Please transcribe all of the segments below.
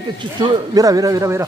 ठीक आहे विरा विरा विरा विरा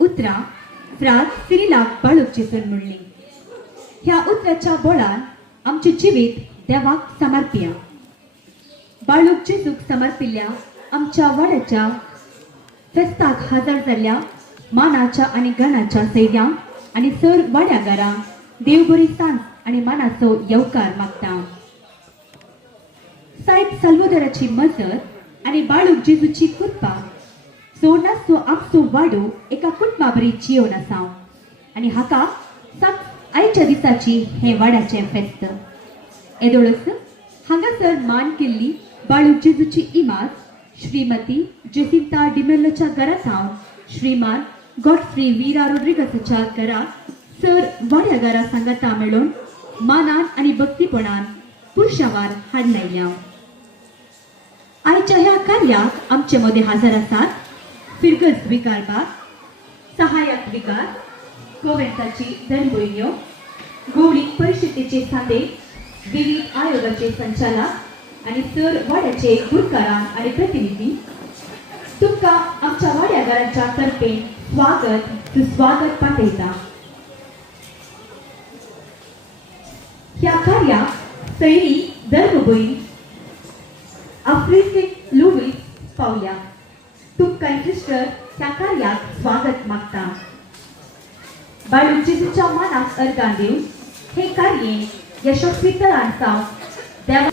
उतरा फ्रात सिरिलाक बाळूकची मुळली ह्या उतराच्या बोळान आमचे जिवीत देवाक समर्पिया बाळूक जेजूक समर्पिल्ल्या आमच्या वाड्याच्या फेस्ताक हजर जाल्ल्या मानाच्या आणि गणाच्या सैद्यांक आणि सर वाड्यागारांक देव बरी सांज आणि मानाचो येवकार मागता साहेब साल्वोदराची मजत आणि बाळूक जेजूची कृपा सोडनासो आमचो वाडो एका कुटुंबाबरी जिवन आसा आणि हाका सात आयच्या दिसाची हे वाड्याचे फेस्त येदोळस हांगासर मान केल्ली बाळूक जेजूची इमाज श्रीमती जेसिंता डिमेल्लोच्या घरात हांव श्रीमान गॉडफ्री वीरा रोड्रिगसच्या घरात सर वाड्यागारा सांगाता मेळून मानान आणि भक्तीपणान पुरुषावार हाड लायल्या आयच्या ह्या कार्याक आमचे मदे हजर आसात फिरगज विकारबाग सहाय्यक विकार गोवेंताची धनभयण्यो गवळी परिषदेचे सांदे विविध आयोगाचे संचालक आणि सर वाड्याचे गुरकारां आणि प्रतिनिधी तुमका आमच्या वाड्यागारांच्या तर्फे स्वागत सुस्वागत पाठयता ह्या कार्याक सैरी धर्मभयण आफ्रिकेक लुईस पावल्या तुमकां सिस्टर त्या कार्याक स्वागत मागता बाळूक जेजूच्या मानाक अर्गां दिवन हे कार्य यशस्वीतरान जावं देवा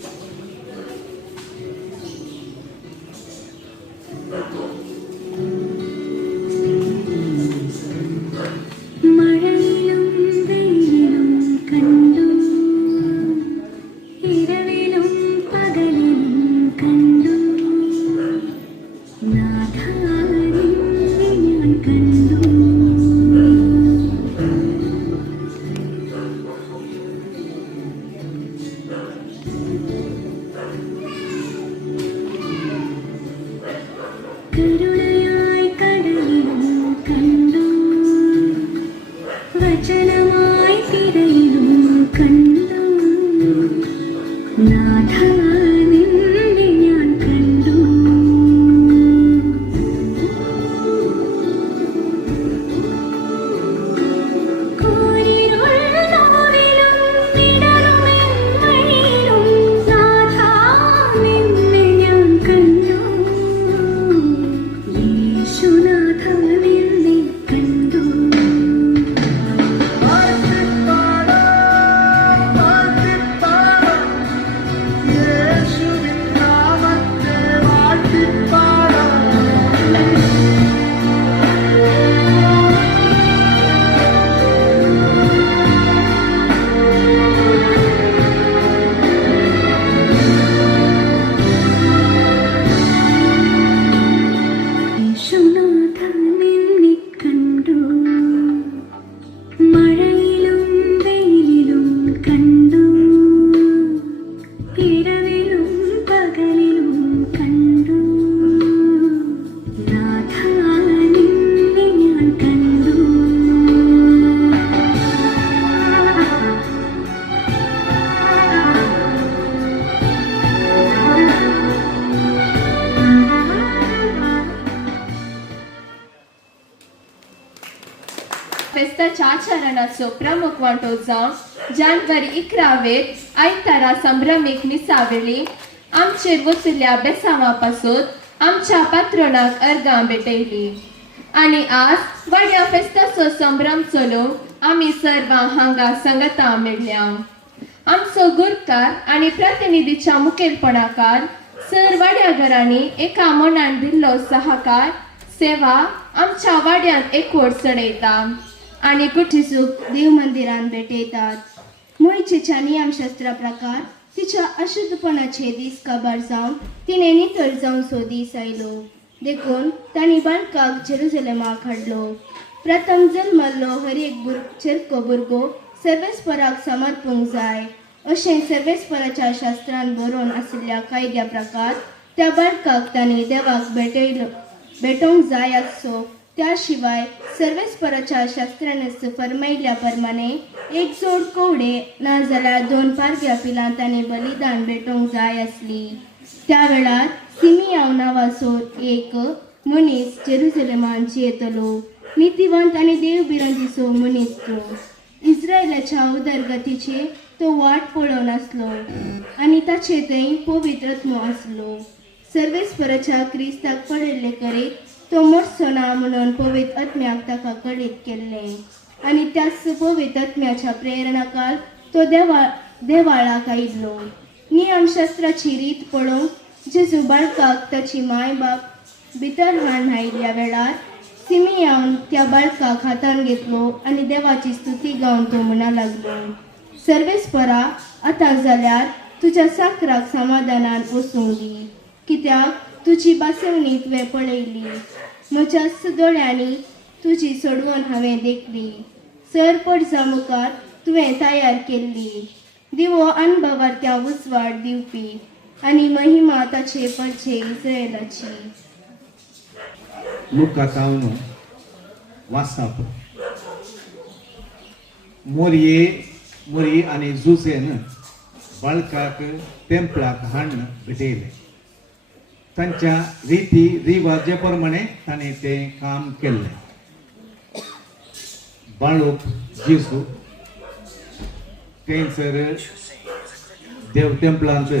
फेस्ताच्या आचरणाचो प्रमुख वांटो जावन जानेवारी 11 आयतारा संभ्रमीक मिसावेली आमचेर वचुल्ल्या बेसांवा पासून आमच्या पात्रोनाक अर्गां भेटयली आनी आज वाड्या फेस्ताचो संभ्रम चलोवंक आमी सर्वां हांगा संगता मेळ्ळ्या. आमचो गुरकार आनी प्रतिनिधीच्या मुखेलपणाकार सर वाड्या घरांनी एका मनान दिल्लो सहकार सेवा आमच्या वाड्यात एकवट चडयता आणि कुठीसूक देव मंदिरान भेटयतात. मोयचेच्या नियमशास्त्रा प्रकार तिच्या अशुद्धपणाचे दीस काबार जावन तिने नितळ जावन सो दीस आयलो. देखून तांणी बाळकाक जेरुसलेमाक हाडलो. प्रथम जल्मल्लो हर एक चेरको भुरगो सर्वेस्पराक समर्पूंक जाय अशें सर्वेस्पराच्या शास्त्रान बरोवन आशिल्ल्या कायद्या प्रकार त्या बाळकाक तांणी देवाक भेटोवंक जाय आसचो. त्या शिवाय सर्वेस्पराच्या शास्त्रानच फरमायिल्ल्या प्रमाणे एक जोड कोवडे ना जाल्यार 2 पारव्या पिलां तांणी बलिदान भेटोवंक जाय आसली. त्या वेळार सिमियाव नांवाचो एक मनीस जेरुसलेमान येतलो. नितीवंत आनी देवबिरंतीचो मनीस तो. इस्रायलाच्या उदरगतीचे तो वाट पळोवन आसलो आनी ताचे थंय पवित्र आत्मो आसलो. सर्वेस्पराच्या क्रिस्ताक पडले करीत तो मोठसो ना म्हणून पवित्र आत्म्याक ताका कळीत केल्ले आनी त्याच पवित्र आत्म्याच्या प्रेरणाकाल तो देवाळाक आयिल्लो. नियमशास्त्राची रीत पळोवंक जेजू बाळकाक ताची माय बाप भितर हाडून आयिल्ल्या वेळार सिमियावन त्या बाळकाक हातान घेतलो आनी देवाची स्तुती गावन तो म्हणा लागलो, सर्वेस्परा आतां जाल्यार तुज्या साकराक समाधानान वसूंक दी, कित्याक तुजी बासवणी तुवें पळयली. म्हज्या दोळ्यांनी तुजी सोडवण हांवें देखली. सर पडजा मुखार तुवें तयार केल्ली. दिवो अणभवार उजवाड दिवपी आनी महिमा ताचे पडचे इस्रायेलाची. Luca Tauno, WhatsApp. मोरी आणि जुसेन बाळकाक टेम्पलाक हाडून भेटयले. तांच्या रिती रिवाजे प्रमाणे ताणें तें काम केल्लें. बाळूक जेजू थंयसर देव टेम्पलांत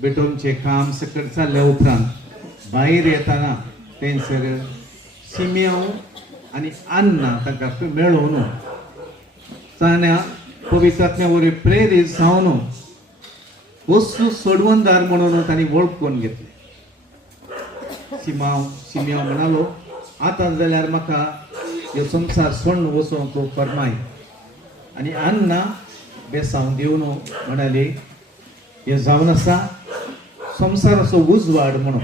भेटोवचें काम सकट जाल्ल्या उपरांत भायर येताना थंयसर सिमियाव आनी अन्ना ताका मेळोवन ताण्या पवित्र आत्म्या वरवीं प्रेरीत जावन वस्तू सोडवणदार म्हणून तांणी वळखून घेतले. सिमियाव म्हणालो, आतां जाल्यार म्हाका ह्यो संवसार सोडून वचोंक तो फरमाय. आनी अन्ना बेसांव दिवन म्हणाली, हें जावन आसा संवसाराचो उजवाड म्हणून.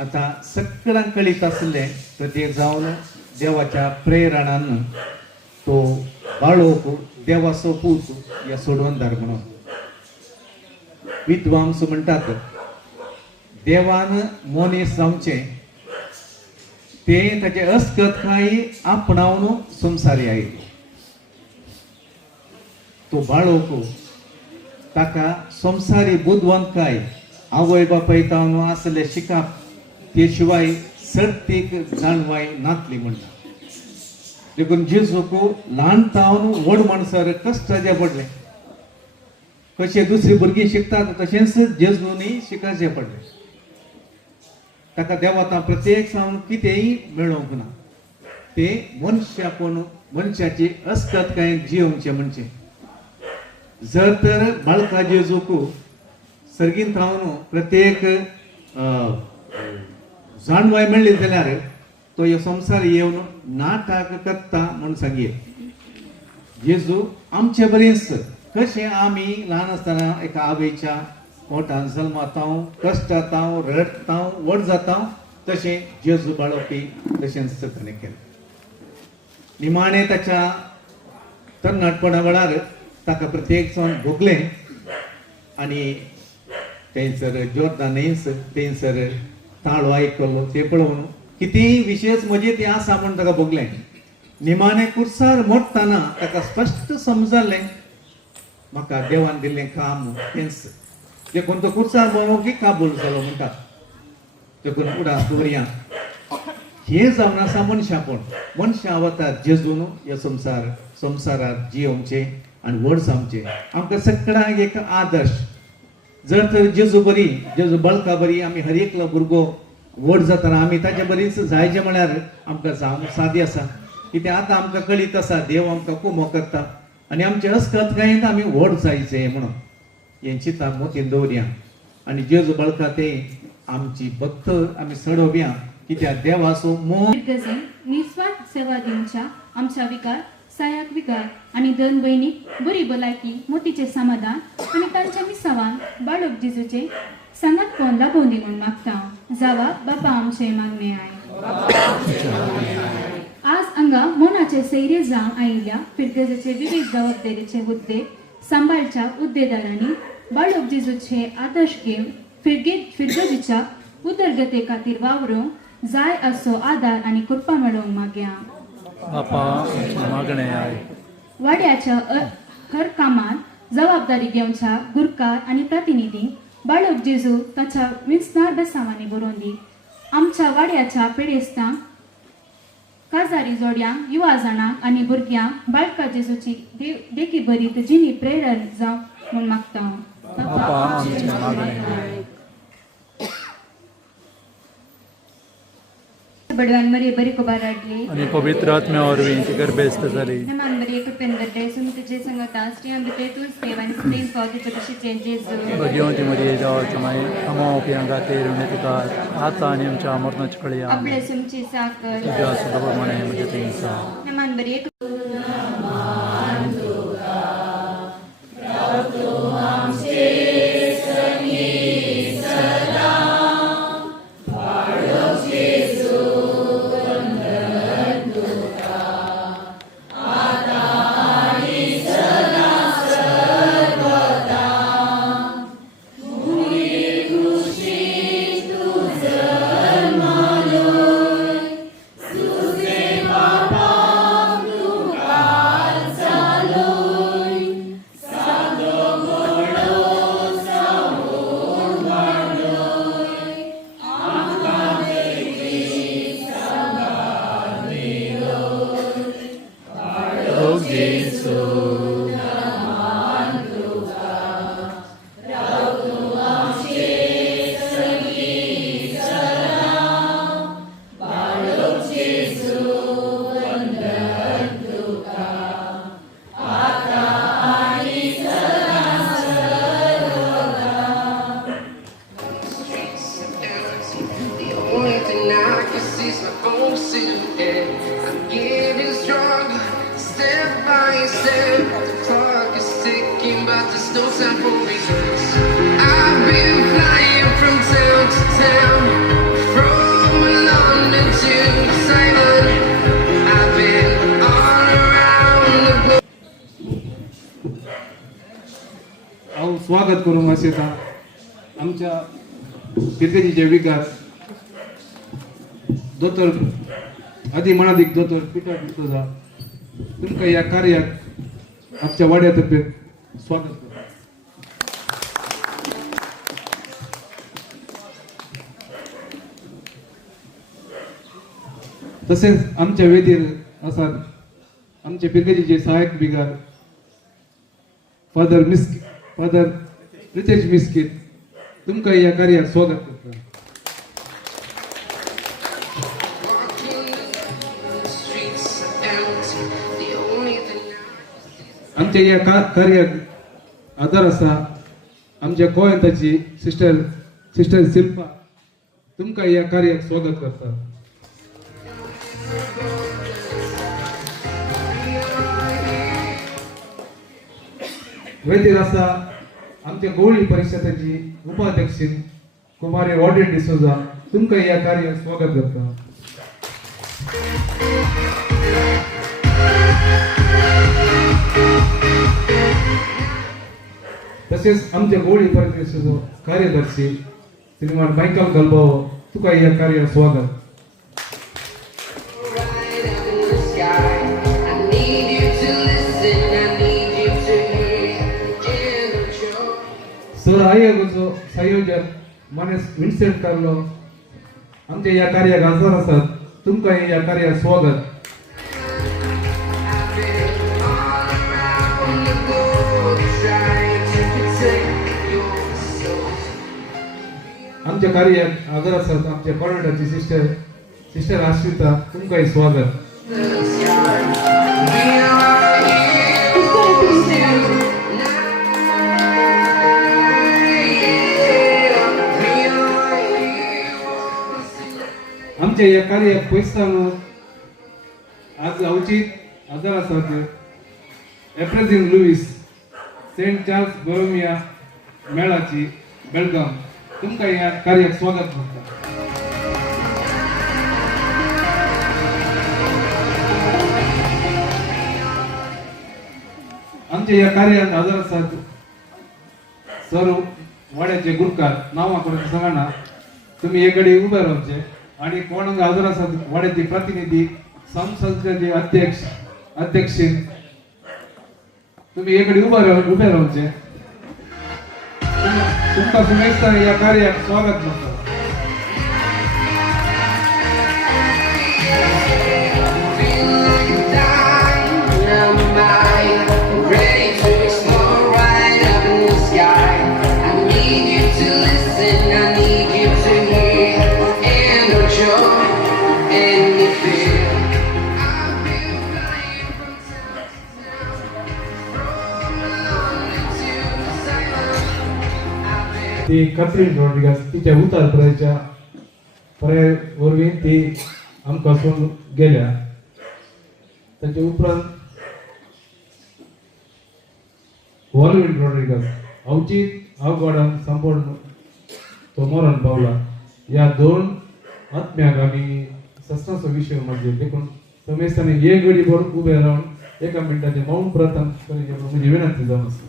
आता सगळ्यांक कळीत आसलें तर तें जावन देवाच्या प्रेरणान तो बाळोक देवाचो पूत ह्या सोडवणदार म्हणून. विद्वांस म्हणटात, देवान मनीस जावचें तें ताचे अस्कतकाय आपणावन संवसारी आयलो. तो बाळोक ताका संवसारी बुद्धवंतकाय आवय बापाय तावन आसले शिकाप ते शिवाय सर्तीक जाणवाय नातली म्हणटा. देखून जेजूक ल्हान तावन व्हड माणसार कश्टाचें पडलें. कशें दुसरी भुरगीं शिकतात तशेंच जेजूनी शिकाचें पडलें. ताका देवातां प्रत्येक सावन कितेंय मेळोवंक ना. तें मनशाची अस्कतकाय जियोवचें म्हणचें. जर तर बाळका जेजूक सर्गीन रावन प्रत्येक जाणवाय मेळ्ळी जाल्यार तो ह्यो संवसार येवन नाटक करता म्हूण सांगये. जेजू आमचे बरेंच कशें आमी ल्हान आसतना एका आवयच्या पोटांत जल्मातांव, कश्टातांव, रडतांव, व्हड जातांव, तशें जेजू बाळोवपी तशेंच ताणें केलें. निमाणें ताच्या तरणाटपणा वेळार ताका प्रत्येक जाण भोगलें आनी थंयसर जॉर्दानीस थंयसर ताळो आयकलो ते पळोवन कितेंय विशेश मजेत हें आसा म्हूण ताका भोगलें. निमाणें कुर्सार मोडटाना ताका स्पश्ट समजलें म्हाका देवान दिल्लें काम तेंच. देखून तो कुर्सार मोडूंक काबूल जालो म्हणटा. देखून उडास दवरया. हे जावन आसा मनशापण. मनशा अवतार जेजून ह्या संवसारात जियोवचे आनी व्हड जावचे. आमकां सगळ्यांक एक आदर्श. जर तर जेजू बरी, जेजू बळका बरी, आमी हर एकलो भुरगो व्हड जातना आमी ताचे बरीच जायचे म्हळ्यार आमकां जावंक सादी आसा. कित्याक आतां आमकां कळीत आसा देव आमकां कुमो करता आनी आमचे अस्खतकायेंत आमी व्हड जायचे म्हणून हें चिंता मोतीन दवरया. आनी जेजू बळका ते आमची भक्त आमी सडोवया. कित्याक देवाचो मोह गजे निस्वार्थ सेवा दिवच्या आमच्या विकार सहाय्यक विकार आणि दोन बहिणीक बरी भलायकी मोतीचे समाधान आणि तांच्या मिसावान बाळक जेजूचे सांगात कोण लाभोवन दी म्हूण मागता. जावा बापा आमचे मागणे आय. आज हांगा मोनाचे सैर्य जावन आयिल्ल्या फिरगजेचे विविध जबाबदारीचे हुद्दे सांबाळच्या हुद्देदारांनी बाळक जेजूचे आदर्श घेवन फिरगजीच्या उदरगते खातीर वावरूंक जाय असो आदार आनी कृपा मेळोवंक मागया. बापा आमचे मागणे आय. वाड्याच्या हर कामात जबाबदारी घेवच्या गुरकार आणि प्रतिनिधी बाळक जेजू ताच्या विंचणार बेसावांनी बरोवन दी. आमच्या वाड्याच्या पेडेस्तांक काजारी जोड्यांक युवा जाणांक आनी भुरग्यांक बाळका जेजूची देखी बरी जिणी प्रेरण जावं म्हूण मागता. बापा आमचे मागणे आय. बडवान मरी बरी को बाराडली आणि पवित्र आत्म्या वरवीं ती गर्भेस्त जाली. नमान मरी एक पेंदरडे सुमितचे संगता श्री आमचे तुझ देवान स्नेह पावते तशी जेजू भगवंती मरिये जावच्या माई आमो पियांगा ते ऋणितिकार आता आणि आमच्या मरणाच्या कळया आपले सुमची साकर तुझ्या सदाप्रमाणे म्हणजे तेंचा. नमान मरी एक Only thing I can see is my own silhouette. I'm getting stronger, step by step. The clock is ticking, but there's no time for regrets. I've been flying from town to town, from London to Thailand. I've been all around the globe. हांव स्वागत करूंक आशेता आमच्या फिरगजीचे विकार दोतोर आदी मनादीक दोतोर पिटर डिसोजा तुमकां ह्या कार्याक आमच्या वाड्यातर्फे स्वागत करता. तसेच आमच्या वेदीर आसात आमचे फिरगजीचे सहाय्यक बिगार फादर रितेश मिस्कित तुमकां ह्या कार्याक स्वागत करता. Streets are empty. The only thing I आमच्या ह्या कार्याक आदार आसा आमच्या गोंयांताची सिस्टर शिल्पा तुमकां ह्या कार्याक स्वागत करता. वेदीर आसा आमच्या गोवळी परिशदेची उपाध्यक्ष कुमारी वॉर्डन डिसोजा तुमकां ह्या कार्याक स्वागत करता. तसेच आमच्या गोवळी परिशदेचो कार्यदर्शी श्रीमान मायकल गलबाओ तुका ह्या कार्याक स्वागत. ride up in the sky. I need you to listen. I need you to hear. And I'm sure. Sir आयोगाचो संयोजक मनेस विन्सेंट कार्लो आमच्या ह्या कार्याक हजर आसात तुमकां ह्या कार्याक स्वागत. I've been all around the globe trying to protect your soul. आमच्या कार्याक हजर आसात आमच्या कॉर्डिनेटरची सिस्टर आश्रिता, तुमकांय स्वागत. The sky, we are heroes tonight. We are heroes tonight. आमच्या ह्या कार्याक पयसा आज अवचित हजर आसात एप्रेझिंग लुईस सेंट चार्ल्स बोरोमिया मेळाची बेळगाम, तुमकां ह्या कार्याक स्वागत करता. आमच्या ह्या कार्याक हजर आसात सर्व वाड्याचे गुरकार, नांवां करून सांगना, तुम्ही एक घडी उभे रावचे आणि कोण हजर आसात वाड्याचे प्रतिनिधी, संसदेचे अध्यक्ष तुम्ही एक घडी उभे रावचे. तुमका सुमेस्ता या कार्याक स्वागत करता. Feeling dynamite, ready to explode right up in the sky. I need you to listen, I need you to hear, and don't show anything. I've been flying from town to town, from lonely to silent. I've been ती Catherine Rodrigues तिच्या उतार वरवीं ती आमकां सोडून गेल्या. ताचे उपरांत वॉलविन रॉड्रिगस अवचित अवघडान संपूर्ण तो मरण पावला. या दोन आत्म्याक आमी सस्ताचो विशय म्हणजे देखून समेस्तांनी एक घडी भर उबे रावन एका मिनटाचे मौन प्रार्थना करची म्हजी विनंती जावन आसा.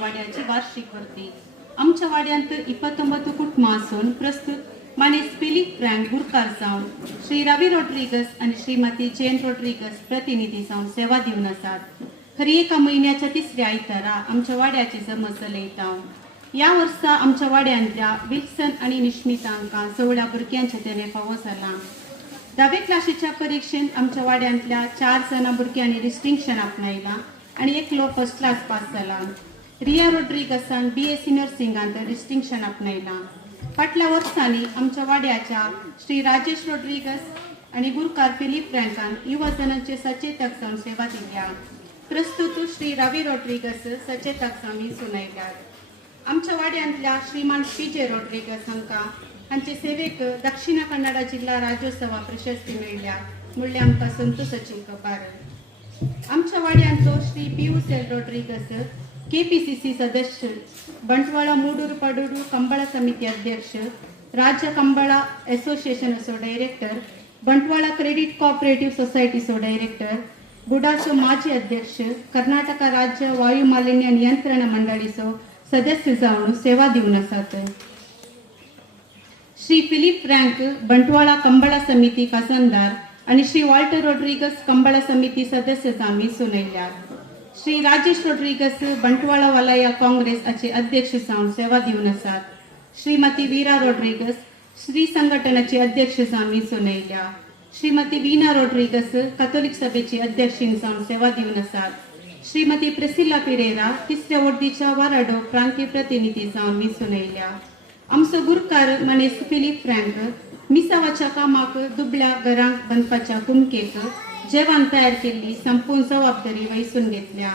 वाड्याची वार्षिक वर्ती आमच्या वाड्यांत 29 कुटुंबां आसून प्रस्तुत मानेस फिलिप फ्रँक गुरकार जावन श्री रवी रॉड्रिगस आणि श्रीमती जेन रॉड्रिगस प्रतिनिधी जावन सेवा दिवन आसात. खरी एका म्हयन्याच्या तिसऱ्या आयतारा आमच्या वाड्याची जमत चलयता. या वर्सा आमच्या वाड्यांतल्या विल्सन आणि निश्मितांका 16 भुरग्यांचे तेणे फावो जाला. 10वे क्लासीच्या परीक्षेत आमच्या वाड्यांतल्या 4 जाणां भुरग्यांनी डिस्टिंक्शन आपणायला आणि एकलो फर्स्ट क्लास पास जाला. रिया रॉड्रिगसान BSc नर्सिंगांत डिस्टिंक्शन आपणायला. फाटल्या वर्सांनी आमच्या वाड्याच्या श्री राजेश रॉड्रिगस आणि गुरकार फिलिप फ्रँकान युवजनांचे सचेतक जावन सेवा दिल्या. प्रस्तुत श्री रवी रॉड्रिगस सचेतक जावन सुनायल्यात. आमच्या वाड्यांतल्या श्रीमान PJ रॉड्रिगस हांकां हांचे सेवेक दक्षिण कन्नडा जिल्हा राज्योत्सवा प्रशस्ती मेळ्ळ्या म्हणल्यार आमकां संतोशाची खबर. आमच्या वाड्यांचो श्री पियुस एल रॉड्रिगस KPCC सदस्य, बंटवाळा मूडूर पडूरू कंबಳ समिती अध्यक्ष, राज्य कंबಳ असोसिएशनचो डायरेक्टर, बंटवाळा क्रेडिट कोऑपरेटिव्ह सोसायटीचो डायरेक्टर, बुडाचो माजी अध्यक्ष, कर्नाटक राज्य वायू मालिन्य नियंत्रण मंडळीचो सदस्य जावन सेवा दिवन आसात. श्री फिलिप फ्रँक बंटवाळा कंबळा समिती कासंदार आणि श्री वॉल्टर रॉड्रिगस कंबळा समिती सदस्य जावन सुनयल्यात. श्री राजेश रॉड्रिगस बंटवाळा वलया काँग्रेसचे अध्यक्ष जावन सेवा दिवन आसात. श्रीमती वीरा रॉड्रिगस श्री संघटनाची अध्यक्ष जावन सुनयल्या. श्रीमती वीना रॉड्रिगस कॅथोलिक सभेची अध्यक्षीण जावन सेवा दिवन आसात. श्रीमती प्रिसिला पिरेरा तिसऱ्या वर्दीच्या वाराडो प्रांतीय प्रतिनिधी जावन सुनयल्या. आमचो गुरकार मनेस फिलिप फ्रँक मिसावाच्या कामाक दुबळ्या घरांक बांदपाच्या कुमकेक जेवण तयार केल्ली संपूर्ण जबाबदारी वैसून घेतल्या.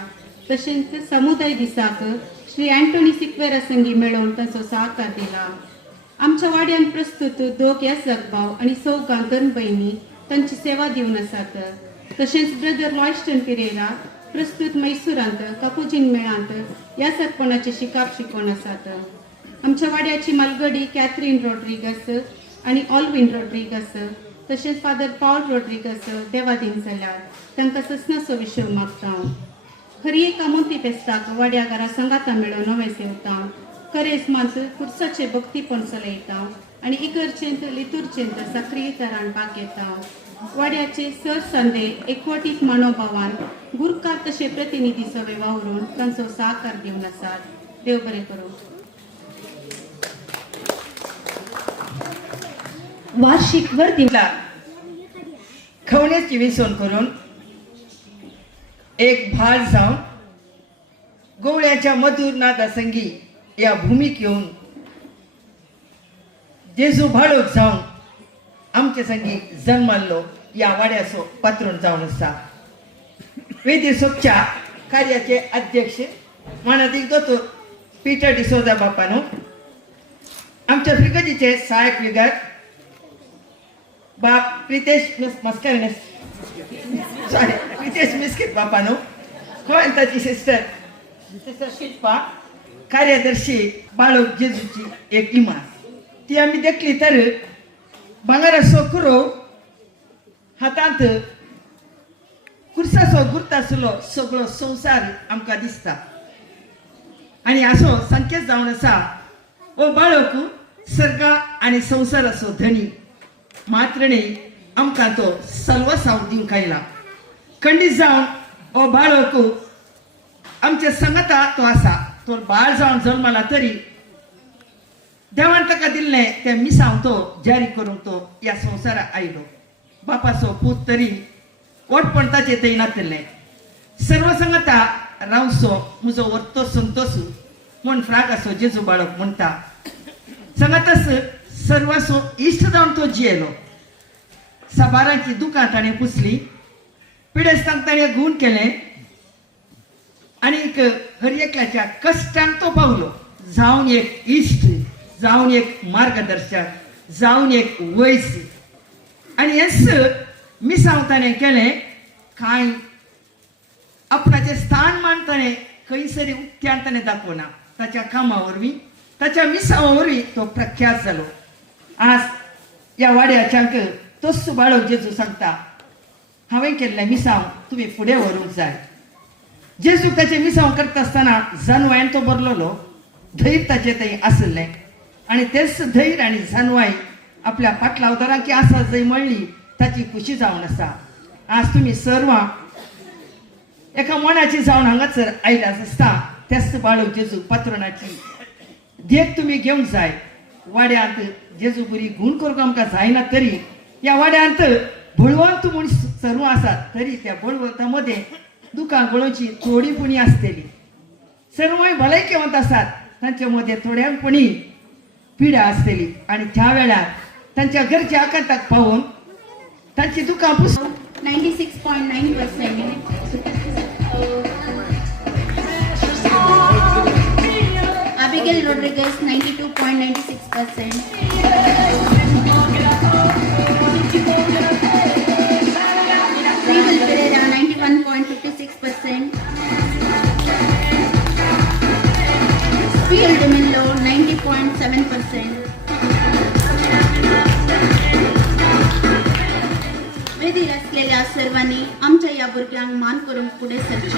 तशेंच समुदाय दिसाक श्री अँटोनी सिक्वेरा संगी मेळोवन ताचो सहकार दिला. आमच्या वाड्यान प्रस्तुत 2 येस जगभाव आणि 4 धन भयणी तांची सेवा दिवन आसात. तशेंच ब्रदर लॉयस्टन पिरेरा प्रस्तुत मैसूरांत कापुजीन मेळांत या सरपणाचे शिकाप शिकवण आसात. आमच्या वाड्याची मालगडी कॅथरीन रॉड्रिगस आनी ऑल्विन रोड्रिगस तशेंच फादर पॉल रोड्रिगस देवादीन जाल्यार तांकां ससनाचो विशय मागता हांव. खरी एका मोती पेस्ताक वाड्यागारा संगाता मेळून नवे सेवता करेस मात कुर्साचे भक्तीपण चलयता आनी इगर्चेंत लितुर्चेंत सक्रीय तरान भाग घेता. वाड्याचे सर संदे एकवटीत मनोभावान गुरकार तशे प्रतिनिधी सवे वावरून तांचो सहकार दिवन आसात. देव बरें करूं. वार्षिक वर्दी खवण्याची विसवण करून एक भार जावन गोवळ्याच्या मधुर नादासंगी या भूमीक येऊन जेजू भाडोक जावन आमचे संगी जन्मल्लो या वाड्याचो पात्रून जावन आसा. वेदी सोपच्या कार्याचे अध्यक्ष मानादीक दोतोर पिटर डिसोजा बापानो, आमच्या फ्रिगजीचे सहाय्यक विगार बाप प्रितेश प्रितेश मिस्कित बापानो, ताची सिस्टर शिल्पा, कार्यदर्शी बाळोक जेजूची एक इमास. ती आम्ही देखली तर भांगाराचो कुरो हातांत कुर्साचो गुर्तासलो सगळो संवसार आमकां दिसता. आनी असो संकेत जावन आसा ओ बाळोक सर्गा आनी संवसाराचो धनी, मात्र न्ही आमकां तो सर्वसाव दिवंक आयला. खंडीत जावन ओ बाळोक आमचे संगता तो आसा. तो बाळ जावन जल्मला तरी देवान ताका दिल्ले ते मिसांव तो जारी करूंक तो ह्या संवसाराक आयलो. बापाचो पूत तरी ओटपण ताचे थंय नातले. सर्व संगता रावसो म्हजो वर्तो संतोष म्हूण फ्रागाचो जेजू बाळक म्हणटा. संगतास सर्वाचो इश्ट जावन तो जियेलो. साबारांची दुकां ताणें पुसली, पिडेस्तांक ताणें गुण केलें आनीक हर एकल्याच्या कश्टांक तो पावलो. जावन एक इश्ट, जावन एक मार्गदर्शक, जावन एक वैस. आनी हेच मिसांव ताणें केलें. कांय आपणाचें स्थान मान ताणें खंयसरी उक्त्यान ताणें दाखोवना. ताच्या कामा वरवीं, ताच्या मिसांवा वरवीं तो प्रख्यात जालो. आज ह्या वाड्याच्यांक तोच बाळोक जेजू सांगता, हांवें केल्लें मिसांव तुमी फुडें व्हरूंक जाय. जेजू ताचें मिसांव करता आसतना जानवायन तो बरलोलो. धैर्य ताचें थंय आसलें आनी तेच धैर्य आनी जानवाय आपल्या पाटलावदारांकी आसा जंय मळ्ळी ताची खुशी जावन आसा. आज तुमी सर्वां एका मनाची जावन हांगासर आयल्यास आसता. तेच बाळोक जेजू पात्रोनाची देख तुमी घेवंक जाय. वाड्यांत जेजू बरी गूण करूंक आमकां जायना तरी ह्या वाड्यांत बळवंत म्हूण सर्व आसात तरी त्या बळवंता मदें दुकां गळोवची थोडीपणी आसतली. सर्वय भलायकेवंत आसात, तांचे मदें थोड्यांपणी पिडा आसतली. आनी त्या वेळार तांच्या घरच्या आकांताक पावून तांची दुकां पुसून 96.9%. Abigail Rodriguez 92.96%. Mabel Pereira 91.56%. Field Demillo 90.7%. वेदीर असलेल्या सर्वांनी आमच्या या भुरग्यांक मान करून पुढे सरचे.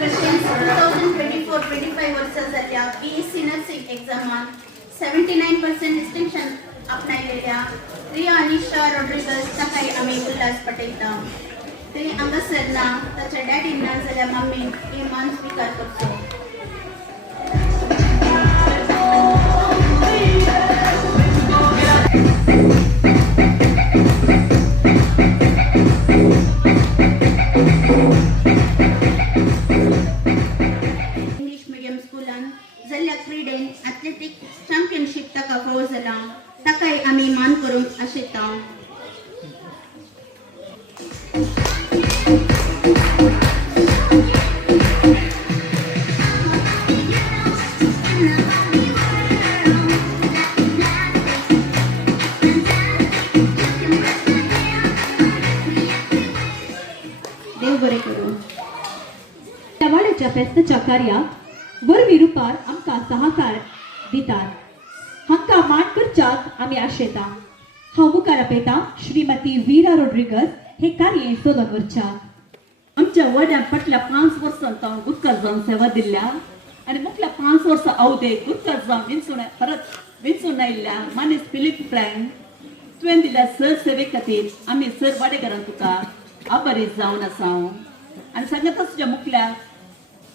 Christians 2024 24-25 वर्सां जाल्या BSc नर्सिंग एक्झामान 79% डिस्टिंक्शन आपणायलेल्या रिया अनिशा रॉड्रिगस ताकाय आमी उल्हास पटयता. ते हांगासर ना, ताच्या डॅडीन ना जाल्यार मम्मीन ही मान स्विकार करचो. इंग्लिश मिडियम स्कुलान जाल्ल्या क्रीडेन एथलेटीक चॅम्पियनशीप ताका फावो जाला, ताकाय आमी मान करूंक आशेता. देव बरें करूं. त्या वाड्याच्या फेस्ताच्या कार्याक वरवीं रुपार आमकां सहकार दितात. हांकां मान करच्याक आमी आशेता. हांव मुखार आपयता श्रीमती वीरा रॉड्रिगस हे कार्य सोदून व्हरच्याक. आमच्या वाड्यात फाटल्या 5 वर्सां हांव गुरकार जावन सेवा दिल्या आनी मुखल्या 5 वर्सां अवधे गुरकार जावन परत विंचून आयिल्ल्या मानेस फिलीप फ्रँक तुवें दिल्या सर सेवे खातीर आमी सर वाडेकारांक तुका आभारी जावन आसा. आनी सांगता तुज्या मुखल्या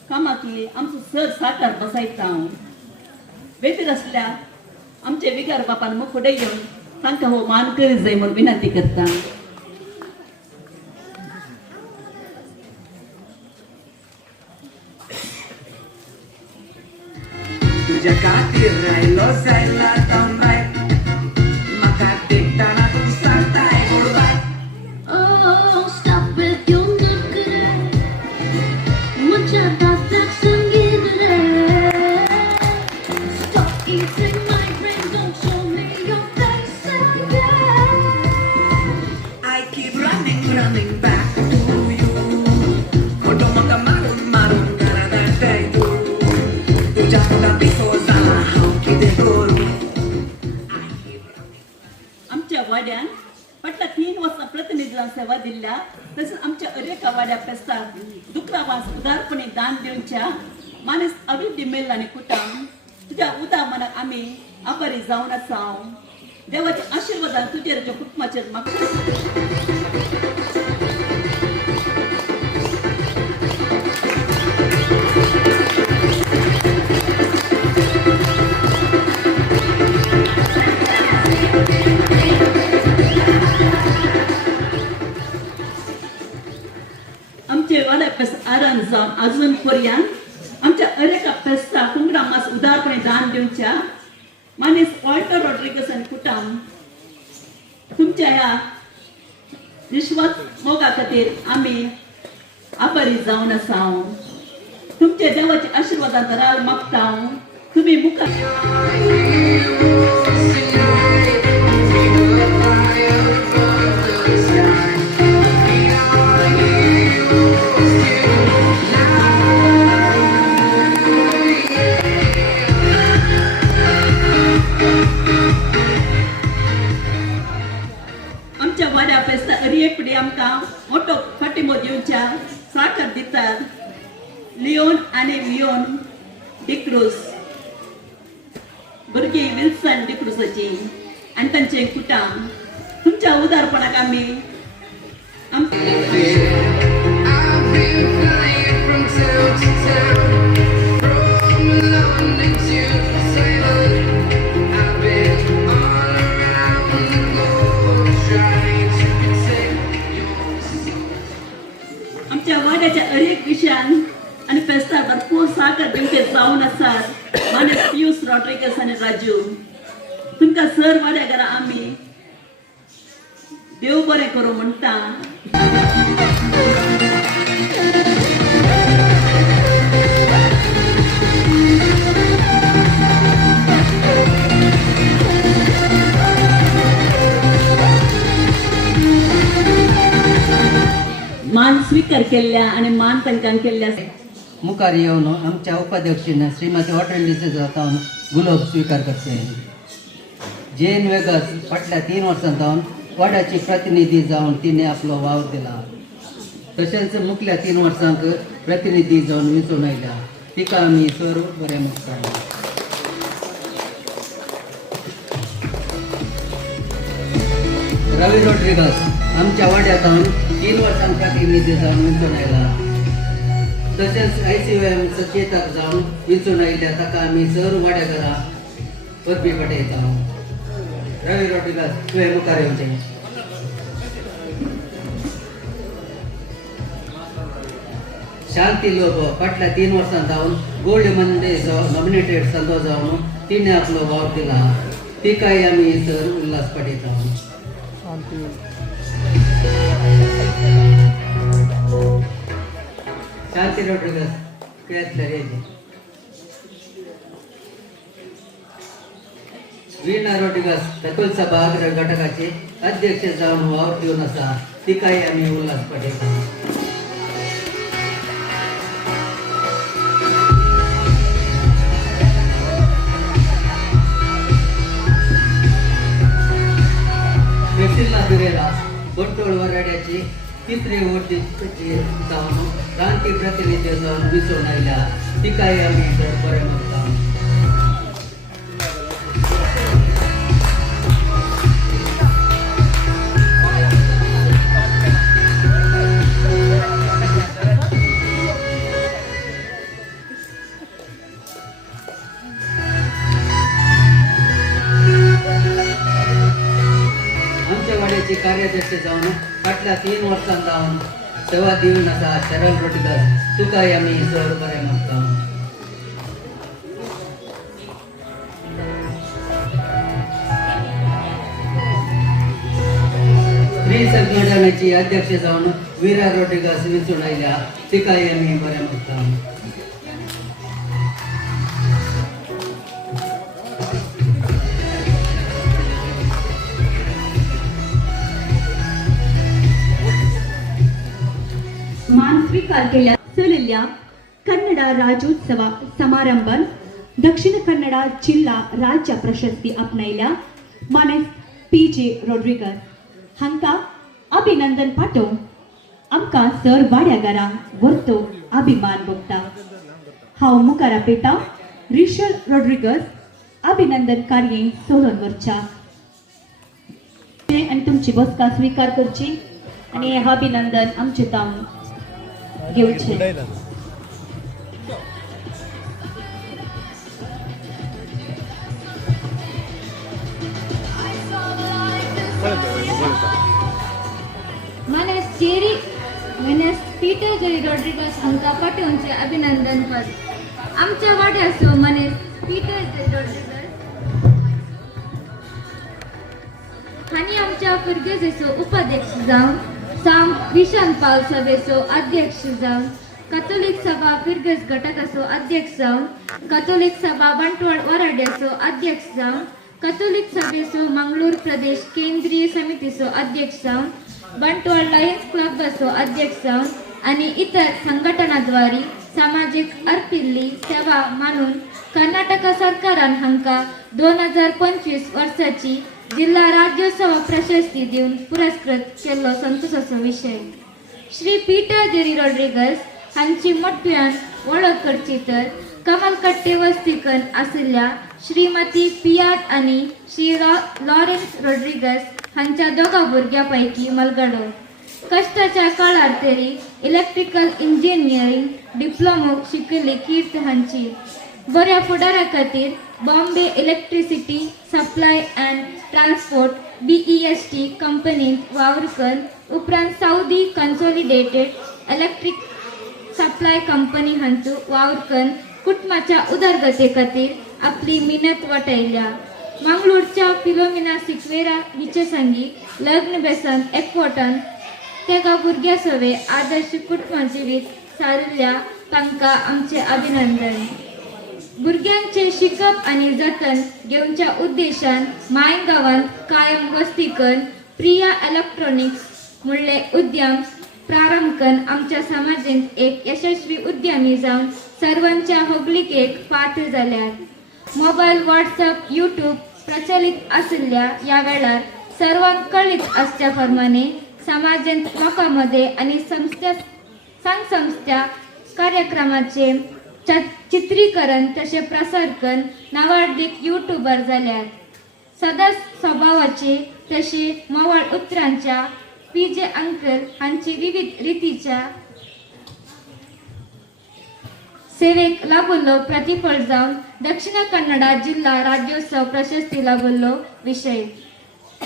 कामाकी आमचो सर साकार बसयता. वेतीर आसल्या आमचे विगार बापान मग फुडें येवन तांकां हो मान करी जाय म्हूण विनंती करता. तुझ्या खातीर रायलो जायला तंबाय म्हाका देखताना तूं सांगताय गोडबाय. Oh, stop with your nukre. Mucha datak sangidre. Stop eating my brain, don't show me your face again. I keep running back to you. Moto moto marun garada tu. तुझ्या पोटात कोसा हांव कितें करूं. आमच्या वाड्यान फाटल्या 3 वर्सां प्रतिनिधीला सेवा दिल्या. तसेच आमच्या अरेका वाड्या फेस्ताक दुकरावास उदारपणे दान दिवच्या मानेस अभिवृद्धी मेल आनी कुटुंब तुझ्या उदा मनाक आमी आभारी जावन आसा. देवाचे आशिर्वादान तुजेर तुज्या कुटुंबाचेर म्हाका आमचे वाड्या फेस्त आरण जावन अजून पर्यंत आमच्या अरेका फेस्ता कुंगडा मास उदारपणे दान दिवच्या मानेस वॉल्टर रॉड्रिगस आनी कुटुंब तुमच्या ह्या विश्वास मोगा खातीर आमी आभारी जावन आसा. तुमचे देवाचे आशिर्वादान राव मागता. तुम्ही मुखार आमच्या वाड्या फेस्त अरियेपडी आमकां मोठो फाटीमो दिवच्या साकार दितात. लिओन आनी वियोन डिक्रूज भुरगीं विल्सन डिक्रूसाची आनी तांचे कुटुंब तुमच्या उदारपणाक आमी I've been flying from town to town, from London to Ceylon. I've been all around the globe trying to protect your soul. आमच्या वाड्याच्या अनेक विशयान आणि फेस्तार भरपूर साकर दिवचे जावन आसात. मानेस पियुस रॉड्रिगस आणि राजू तुमकां सर वाड्या घरा आमी देव बरें करूं म्हणटा. मान स्वीकार केल्ल्या आणि मान तांकां केल्ल्या मुखार येवन आमच्या उपाध्यक्षीन श्रीमती हॉटेल जावन गुलाब स्वीकार करते. जेन वेगस फाटल्या 3 वर्सां जावन वाड्याची प्रतिनिधी जावन तिने आपलो वावर दिला. तशेंच मुखल्या 3 वर्सांक प्रतिनिधी जावन विंचून आयल्या. तिका आम्ही सर बरें मागता. रवी रॉड्रिगस आमच्या वाड्यातून 3 वर्सां प्रतिनिधी जावन विंचून आयला. तशेंच ICOM सचेतक जावन विंचून आयिल्ल्या ताका आमी सर वाड्याघरा परबी पटयता. रवी रॉड्रिगस तुवें मुखार येवचें. शांती लोबो फाटल्या 3 वर्सां जावन गोल्ड मंडे नॉमिनेटेड संदो जावन तिणें आपलो वावर दिला. तिकाय आमी सर उल्हास पटयता. शांती रॉड्रिगस केतले रेजे. वीणा रॉड्रिगस सकल सभा अग्र घटकाचे अध्यक्ष जावन वावर दिवन आसा. तिकाय आमी उल्हास पटयता. बंटोळ वराड्याची 3री वर्षीची जावन क्रांती प्रतिनिधी जावन विचून आयल्या. तिकाय आमी बरें मागता. कार्याध्यक्ष जावन फाटल्या 3 वर्सां जावन सेवा दिवन आसा. शरण रॉड्रिगस तुकाय आमी सर बरें मागता. स्त्री संघटनेची अध्यक्ष जावन वीरा रॉड्रिगस विंचून आयल्या. तिकाय आमी बरें मागता. मान स्वीकार केलेल्या कन्नಡ राज्योत्सव समारंभान दक्षिण कन्नಡ जिल्हा राज्य प्रशस्ती आपणायल्या मानेस PJ रॉड्रिगस हांकां अभिनंदन पाठोवन आमकां सर वाड्याघरा व्हरतो अभिमान भोगता. हांव मुखार आपयता रिशल रॉड्रिगस अभिनंदन कार्य सोडून व्हरच्या आनी तुमची बसका स्वीकार करची आनी हें अभिनंदन आमचे तावन घेवचें. मनेस पीटर जेरी रॉड्रिगस हांकां पाठोवनचे अभिनंदन पद. आमच्या वाड्याचो मनेस पीटर जेरी रॉड्रिगस हांणी आमच्या फुरगेजेचो उपाध्यक्ष जावन सांग विशान पाल सभेचो अध्यक्ष जावन कॅथोलिक सभा फिरगस घटकाचो अध्यक्ष जावन कॅथोलिक सभा बंटवाळ वराड्याचो अध्यक्ष जावन कॅथोलिक सभेचो मंगळूर प्रदेश केंद्रीय समितीचो अध्यक्ष जावन बंटवाळ लायन्स क्लबाचो अध्यक्ष जावन आनी इतर संघटनाद्वारे सामाजिक अर्पिल्ली सेवा मानून कर्नाटक सरकारान हांकां 2025 वर्साची जिल्हा राज्योत्सव प्रशस्ती दिवन पुरस्कृत केल्लो संतोशाचो विषय. श्री पीटर जेरी रॉड्रिगस हांची मोठ्यान वळख करची तर कमलकट्टे वस्तीकन आशिल्ल्या श्रीमती पियाट आनी श्री लॉरेन्स रॉड्रिगस हांच्या दोगा भुरग्यां पैकी मलगडो. कश्टाच्या काळार तरी इलेक्ट्रिकल इंजिनियरिंग डिप्लोमो शिकिल्ली कीर्त हांची. बऱ्या फुडारा खातीर Bombay electricity supply and transport BEST कंपनीत वावर कर उपरांत Saudi consolidated electric supply company हांचो वावर कर कुटुंबाच्या उदरगते खातीर आपली मिनत वटयल्या. मंगळूरच्या फिलोमिना सिक्वेरा हिचे संगी लग्न बेसन एकवटान तेका भुरग्या सवे आदर्श कुटुंब जिवीत सारिल्ल्या तांकां आमचे अभिनंदन. भुरग्यांचे शिकप आणि जतन घेवच्या उद्देशान मायगांवांत कायम वस्तीकन प्रिया इलेक्ट्रॉनिक्स म्हणले उद्यम प्रारंभ करून आमच्या समाजांत एक यशस्वी उद्यमी जावन सर्वांच्या होगलिकेक पात्र जाल्यात. मोबाईल व्हॉट्सअप यूट्यूब प्रचलित आशिल्ल्या या वेळार सर्वांक कळीत असच्या प्रमाणे समाजांत लोकांमध्ये आणि संस्था कार्यक्रमाचे चित्रीकरण तसे प्रसारकन नावाडीक यूट्यूबर जाल्यात. सदा स्वभावाचे तसे मवाळ उतरांच्या PJ अंकल हांची विविध रितीच्या सेवेक लागुल्लो प्रतिफळ जावन दक्षिण कन्नडा जिल्हा राज्योत्सव प्रशस्ती लागुल्लो विषय.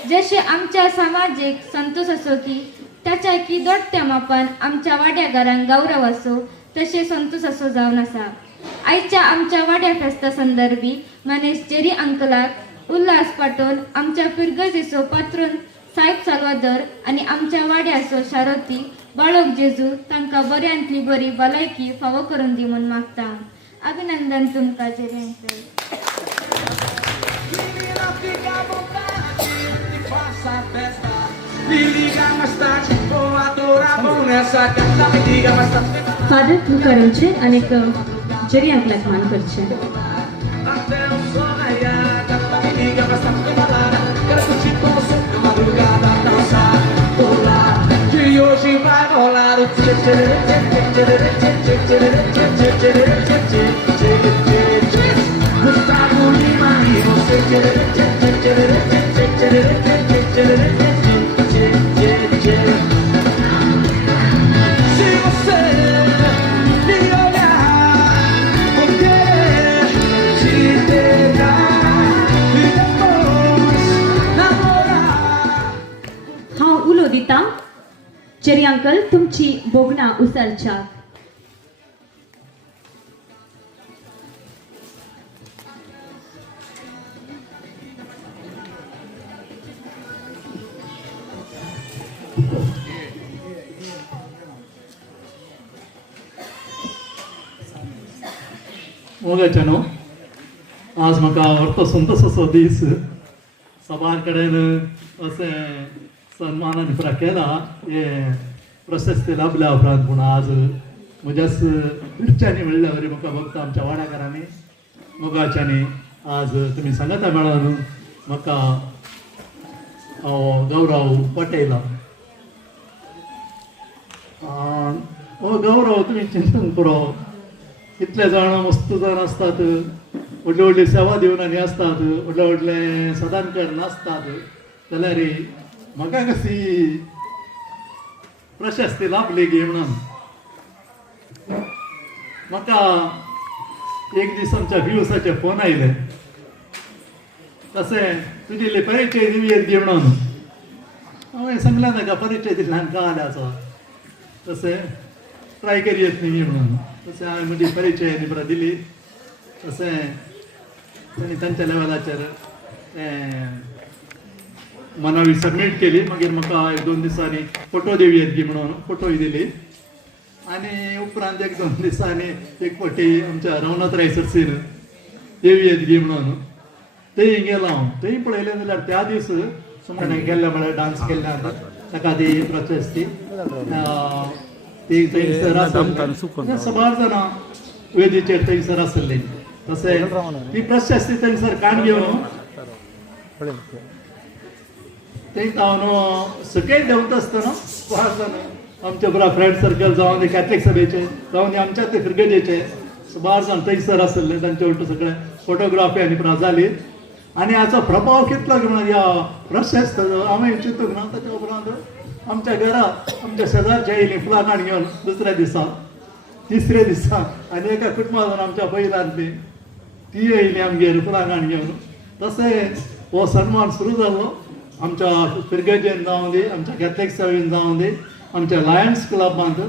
जसे आमच्या सामाजिक संतोष असो की त्याच्या की दोट्या मापान आमच्या वाड्यागारांक गौरव असो तसे संतोष असो जावन आसा. आयच्या आमच्या वाड्या फेस्ता संदर्भी मनेश जेरी अंकलाक उल्हास पाटोवन आमच्या पिरगजीचो पात्रून साहेब सालवादर आणि आमच्या वाड्याचो शारोती बाळोक जेजू तांकां बऱ्यांतली बरी भलायकी फावो करून दी म्हूण मागता. अभिनंदन तुमकां जेरी अंकल. फादर मुखारचे आणि जेरी अंकलाक मान करचे. हांव उलो दिता. जेरी अंकल तुमची बोगणा उसालच्या. मोगाच्यानो आज म्हाका व्हडलो संतोश असो दीस. सभार कडेन अशें सन्मानान पुरा केला हे प्रशस्ती लाभल्या उपरांत. पूण आज म्हज्याच घरच्यांनी म्हणल्या वरी म्हाका फक्त आमच्या वाड्याकारांनी मोगाच्यानी आज तुमी सांगता मेळोन म्हाका गौरव पटयला. हो गौरव तुमी चिंतन करो. कितले जाण मस्त जाण असतात, व्हडली व्हडली सेवा दिवन आनी असतात, व्हडले व्हडले सदांकर नासतात, जाल्यार म्हाका कशी प्रशस्ती लाभली गे म्हणून. म्हाका एक दीस आमच्या व्ह्यूसाचे फोन आयले. तशें तुजी परिचय दिवयेत गे म्हणून. हांवें सांगलें ताका परिचय दिल्ल्यान काय जाल्याचो. तशें ट्राय करियेत न्ही म्हणून. तशें हांवें म्हजी परिचय पुरा दिली. तशें तांणी तांच्या लेवलाचेर मनावी सबमीट केली. मागीर म्हाका 1-2 दिसांनी फोटो दिवयेत गी म्हणून फोटोय दिली. आनी उपरांत 1-2 दिसांनी एक फावटी आमच्या रवनाथ सर्सीन देवयेत गी म्हणून थंय गेलो हांव. थंय पळयलें जाल्यार त्या दीस सुमारे गेल्ले म्हळ्यार डान्स केल्ले ताका ती प्रशस्ती ती थंयसर आसली. सबार जाणां वेदीचेर थंयसर आसली. तशें ती प्रशस्ती थंयसर काण घेवन थंय हांव सकयल देंवता आसतना सुमार जाण आमचे पुरा फ्रेंड सर्कल जावं कॅथलीक सभेचे जावं आमच्या ते फिरगजेचे सुमार जाण थंयसर आसले. तांचे वांगडा सगळे फोटोग्राफी आनी पुरा जाली. आनी हाचो प्रभाव कितलो म्हणून ह्या प्रशस्त हांवें चिंतूंक ना. ताच्या उपरांत आमच्या घरांत आमच्या शेजारच्या येयली फुलां काण घेवन दुसऱ्या दिसा तिसऱ्या दिसा आनी एका कुटुंबान आमच्या बैलांतली ती येयली आमगेर फुलां काण घेवन. तशें हो सन्मान सुरू जालो आमच्या फिरगजेन जावं दी, आमच्या कॅथलीक सभेन जावं दी, आमच्या लायन्स क्लबांत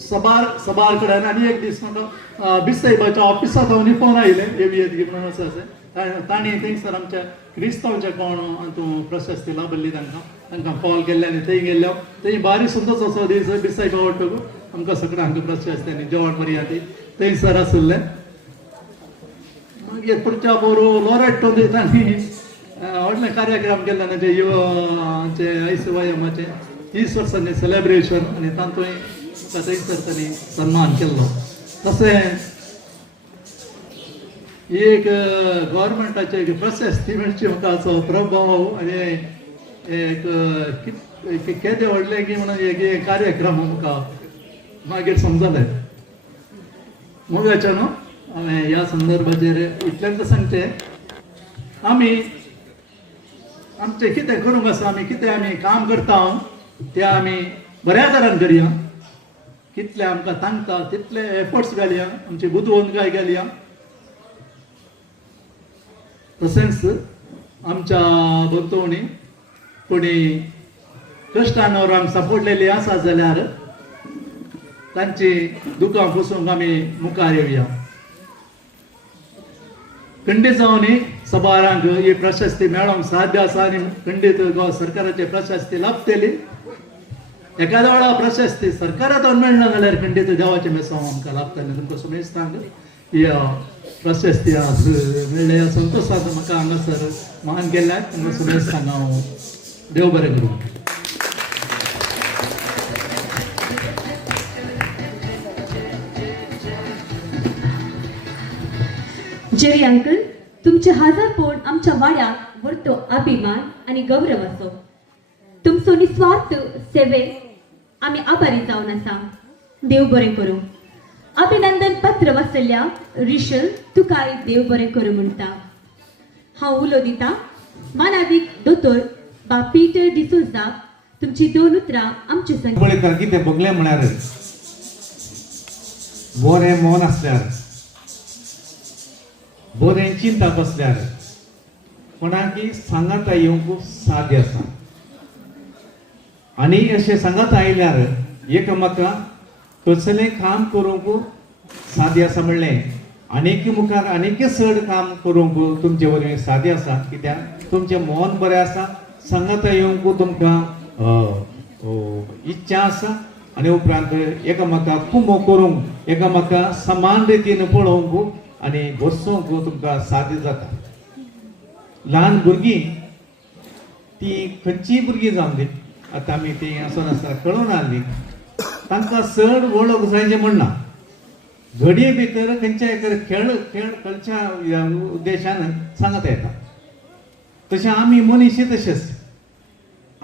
सबार कडेन. आनी एक दीस म्हाका बिसायबाच्या ऑफिसांत हांव फोन आयले येवयेत गी म्हणून अशें अशें. तांणी थंयसर आमच्या क्रिस्तांवचे कोण हातूं प्रशस्ती लाभल्ली तांकां कॉल केल्ले आनी थंय गेल्ले. थंय बारी सुंदर असो दीस बिसायबा वटकूच आमकां सगळ्यांक प्रशस्ती आनी जेवण बरी आसा ती थंयसर आसले. मागीर पुढच्या बोरो लोरेटो तांणी व्हडले कार्यक्रम केल्ले आनी युवाचे ICYMचे 30 वर्सांनी सेलेब्रेशन आनी तातूंय थंयसर तांणी सन्मान केल्लो. तशें एक गव्हर्मेंटाचे एक प्रशस्ती म्हणची म्हाका हाचो प्रभाव आनी एक केदे व्हडले की म्हणून एक कार्यक्रम म्हाका मागीर समजलें मोगाच्या न्हू हांवें ह्या संदर्भाचेर इतल्यांत सांगचें आमी आमचें कितें करूंक आसा आमी कितें आमी काम करता तें आमी बऱ्या तरान करया कितले आमकां सांगता तितले एफर्ट्स घालया आमची बुदवंतकाय घालया तशेंच आमच्या भोंवतणी कोणी कश्टान आमकां सांपडलेली आसा जाल्यार तांची दुकां पुसूंक आमी मुखार येवया खंडीत जावन सबारांक ही प्रशस्ती मेळोवंक साध्य आसा आनी खंडीत गोवा सरकाराची प्रशस्ती लाभतली एखाद्या वेळा प्रशस्ती सरकारांतून मेळना जाल्यार खंडीत देवाचे मेसांव आमकां लाभतलें तुमकां सुमेस्तांक ही प्रशस्ती आज मेळ्ळे ह्या संतोशान म्हाका हांगासर मान केल्यात तुमकां सुमेस्तांक हांव देव बरें करूं जेरी अंकल तुमचे 1000 पौंड आमच्या वाड्याक व्हरतो अभिमान आणि गौरव असो तुमचो निस्वार्थ सेवेक आमी आभारी जावन आसा देव बरें करूं अभिनंदन पत्र वाचल्या रिशल तुकाय देव बरें करूं म्हणटा हांव उलो दिता मानादीक दोतोर बा पीटर डिसोजा तुमची 2 उतरां आमचे संग पळयता कितें बगलें म्हळ्यार बरें मन आसल्यार बरें चिंतप आसल्यार कोणाकी सांगात येवंक साध्य आसा आनी अशें सांगात आयल्यार एकामेका कसलें काम करूंक साध्य आसा म्हणलें आनीक मुखार आनीक चड काम करूंक तुमचे वरवीं साध्य आसा कित्याक तुमचें मन बरें आसा सांगात येवंक तुमकां इच्छा आसा आनी उपरांत एकामेकाक कुमो करूंक एकामेका समान रितीन पळोवंक आनी बसोवंक तुमकां साध्य जाता ल्हान भुरगीं ती खंयचीय भुरगीं जावन दी आतां आमी ती आसोन आसतना कळोवन आसली तांकां चड वळख जायचें म्हणना घडये भितर खंयच्याय खेळ खंयच्या उद्देशान सांगता येता तशें आमी मनीस तशेंच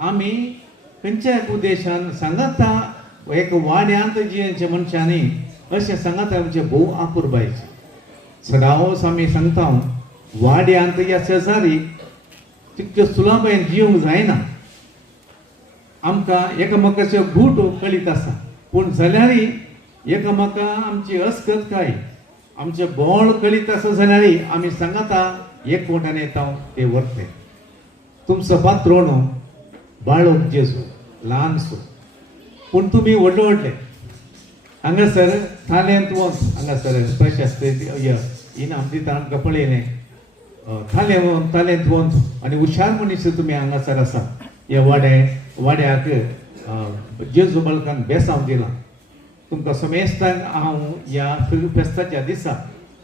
आमी खंयच्याय उद्देशान सांगता एक वाड्यांत जियेचे मनशांनी अशें सांगता आमचे भोव आपुरबायचे सदांच आमी सांगता वाड्यांत या शेजारी तितक्यो सुलभायेन जिवंक जायना आमकां एकामेकाच्यो घूट कळीत आसा पूण जाल्यारय एकामेका आमची अस्कतकाय आमचे बोळ कळीत आसा जाल्यारय आमी सांगता एकवटान येता ते व्हरते तुमचो पात्रोणो बाळोक जेजू ल्हानसो पूण तुमी व्हडले व्हडले हांगासर थाल्यांत वच हांगासर प्रशस्ती इनाम दिता आमकां पळयलें थाल्यांत वच आनी हुशार मनीस तुमी हांगासर आसा ह्या वाड्याक जेजू बाळकान बेसांव दिलां तुमकां समेस्तांक हांव ह्या फेस्ताच्या दिसा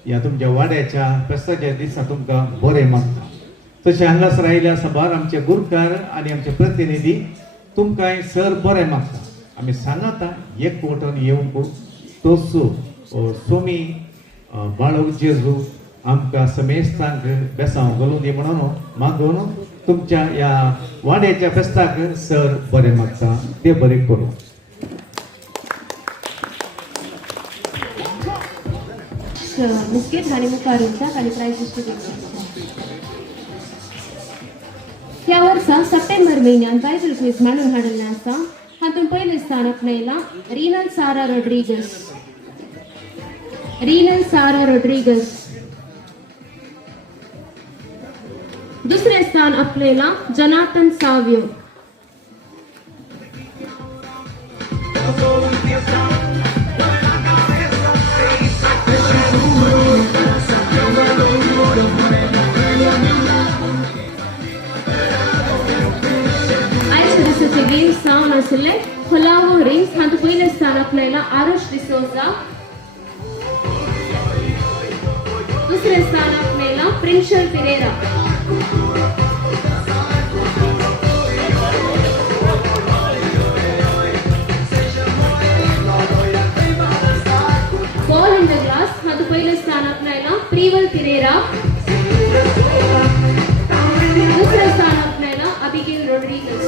ह्या तुमच्या वाड्याच्या फेस्ताच्या दिसा तुमकां बरें मागता तशें हांगासर आयल्या सभार आमचे गुरकार आनी आमचे प्रतिनिधी तुमकांय सर बरें मागता आमी सांगता एकवटान येवंक तोसू सोमी बाळोक जेजू आमकां समेस्तांक बेसांव घालून दी म्हणून मागून तुमच्या ह्या वाड्याच्या फेस्ताक सर बरें मागता ते बरें करूं बिस्कीट आणि मुखार उरतात आणि प्राइज डिस्ट्रीब्यूट ह्या वर्सा सप्टेंबर महिन्यात बायबल क्विज मांडून हाडिल्लें आसा हातूंत पयलें स्थान आपणायलां रीनल सारा रोड्रिगस दुसरें स्थान आपणायलां जोनाथन सावियो गेम्स जावन आशिल्ले फलावो रिंग्स हातूंत पयलें स्थान आपणायलां आरुष डिसोजा दुसरें स्थान आपणायलां प्रिंशल Pereira ball in the glass हातूंत पयलें स्थान आपणायलां प्रिवल पिरेरा दुसरें स्थान आपणायलां अबिगेल रोड्रिगस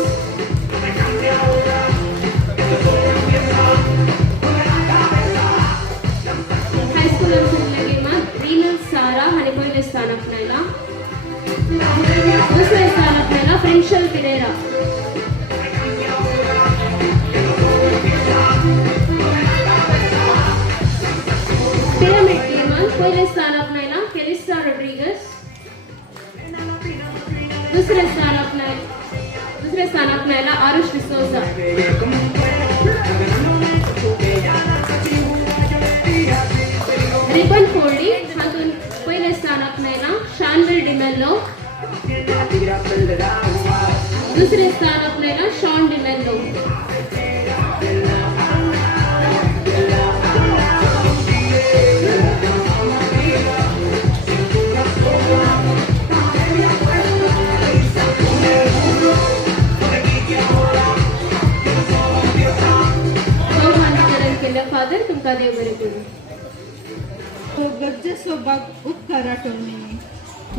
दुसरे स्थान आपल्याला आरुष डिसोजा. रिबन फोल्डी हातून पहिले स्थान आपल्याला शानवेल डिमेल्लो. दुसरे स्थान आपल्याला शॉन डिमेल्लो. फादर तुमका देव बरे करू. ಗಜ್ಜೆ ಸೊಬಾಗ್ ಉಪಕಾರಟೊಮ್ಮೆ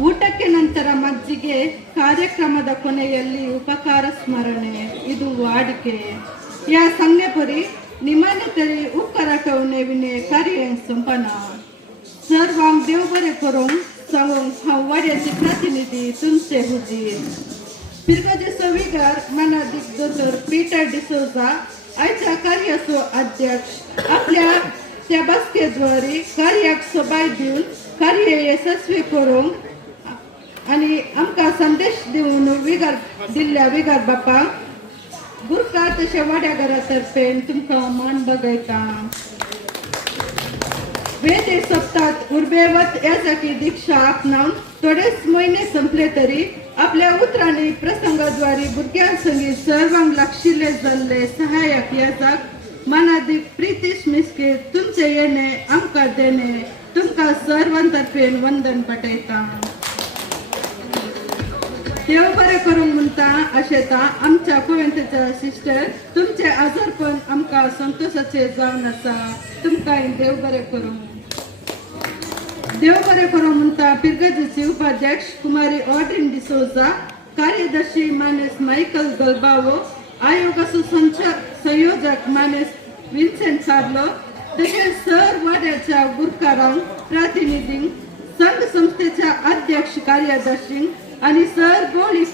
ಊಟಕ್ಕೆ ನಂತರ ಮಜ್ಜಿಗೆ, ಕಾರ್ಯಕ್ರಮದ ಕೊನೆಯಲ್ಲಿ ಉಪಕಾರ ಸ್ಮರಣೆ, ಇದು ವಾಡಿಕೆ. या संज्ञेपरी निमाने तरी उपकाराटवणे विने कार्य संपन्न. सर्वांग देव बरे करून सांगून हांव वाड्याचे प्रतिनिधी तुमचे हुजीर. पिरगाचे सविगार मानाधिक दोतोर पीटर डिसोजा आयच्या कार्याचो अध्यक्ष आपल्या त्या बसकेद्वारे कार्याक सोबाय दिवन कार्य यशस्वी करूंक आणि आमकां संदेश दिवन विगार दिल्ल्या विगार बापा गुरकार तशा वाड्याघरातर्फे तुमकां मान बगयता. वेद सप्तात उर्बेवत यासाठी दीक्षा आपणावन थोडेच महिने संपले तरी आपल्या उतरांनी प्रसंगाद्वारे भुरग्यांसंगी सर्वांग लागशिल्ले जाल्ले सहाय्यक याचाक मनाधिक प्रितीश मिस्के तुमचे येणे आमकां देणे तुमकां सर्वांतर्फे वंदन पटयता. देव बरें करूंक म्हणटा अशें आमच्या कुवेंतेच्या सिस्टर तुमचे आजारपण आमकां संतोशाचे जावन आसा. तुमकां देव बरें करूं. देव बरें करूं म्हणटा पिरगजेची उपाध्यक्ष कुमारी ऑड्रिन डिसोजा, कार्यदर्शी मानेस मायकल गलबावो, आयोगाचो संयोजक मानेस विन्सेंट कार्लो, तशेंच सर वाड्याच्या गुरकारांक प्रतिनिधींक, संघ संस्थेच्या अध्यक्ष कार्यदर्शींक आणि सर गोळी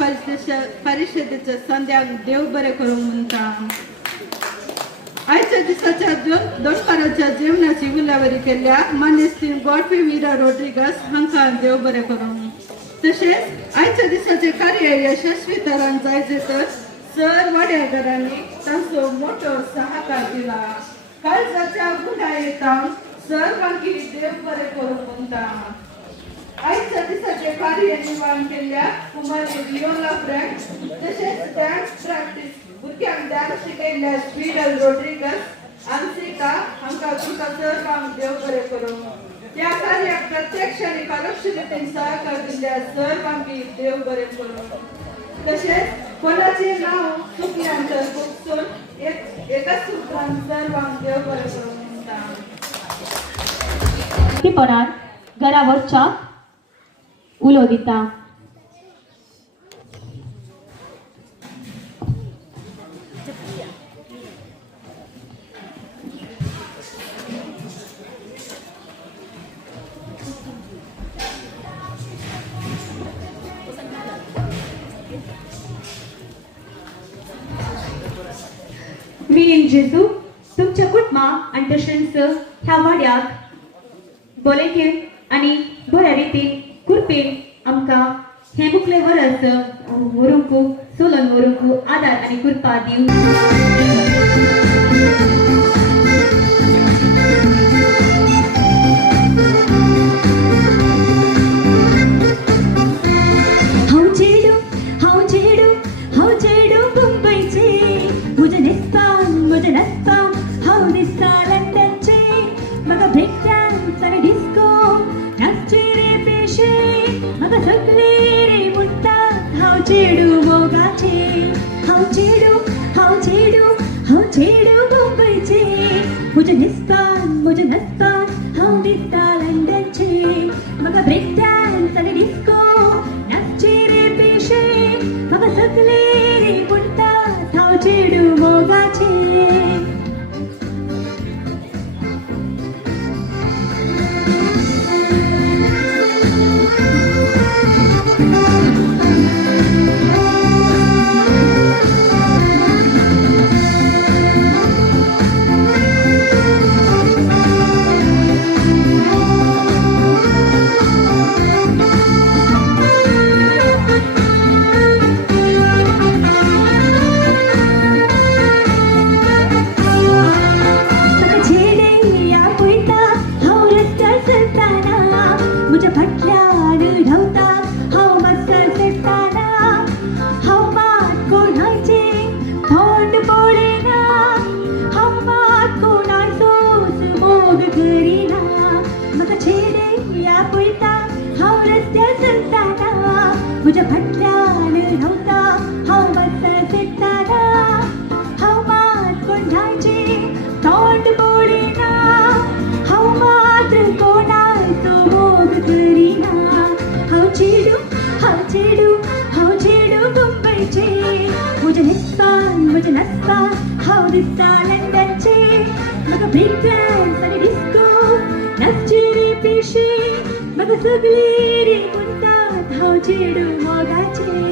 परिषदेच्या संध्याक देव बरें करूंक म्हणटा. आयच्या दिसाच्या दोनकाराच्या जेवणाची उलावरी केल्या मानेस्तीन गॉडफ्री विरा रोड्रिगस हांकां देव बरें करूं. तशेंच आयच्या दिसाचे कार्य यशस्वी तरान जायचे तर सर वाड्याघरांनी तांचो मोठो सहकार दिला. काळजाच्या गुणायेतान सर्वांकी देव बरें करूं म्हणटा. आयच्या दिसाचे कार्य निर्माण केल्या कुमारी वियोला फ्रँक, तशेंच डान्स प्रॅक्टीस भुरग्यांक डान्स शिकयल्या स्वीडल रोड्रिगस आंसिका हांकां तुमकां सर्वांक देव बरें करूं. या कार्याक प्रत्यक्ष आनी परोक्ष रितीन सहकार दिल्ल्या सर्वांकी देव बरें करूं. तशेंच कोणाचें नांव चुकल्यान तर चुकसून एकाच सुत्रान सर्वांक देव बरें करूं म्हणटा. घरावरच्या उलो दिता. मी इन जेजू तुमच्या कुटुंबाक आणि तशेंच ह्या वाड्याक बोलेके आणि बऱ्या रितीन कृपेन आमकां हे मुखले वरस व्हरूंक सोलन व्हरूंक आदार आनी कृपा दिवं. हांव चेडू मुंबयचे म्हजें नेस्तान हांव दिसता लंडनचे म्हाका ब्रेक डान्स आनी डिस्को नाचचे रे पेशे म्हाका सगळे रे म्हणटा हांव चेडू मोगाचे. हांव चेडू मुंबयचे म्हजें नेस्तान हांव दिसता लंडनचे म्हाका ब्रेक डान्स आनी डिस्को नाचचे रे पेशे म्हाका सगळे रे म्हणटा हांव चेडू मोगाचे. दिसता लंडनचे म्हाका ब्रेक डान्स आनी डिस्को नाचचे रे पेशे म्हाका सगळे रे म्हणटात हांव चेडू मोगाचे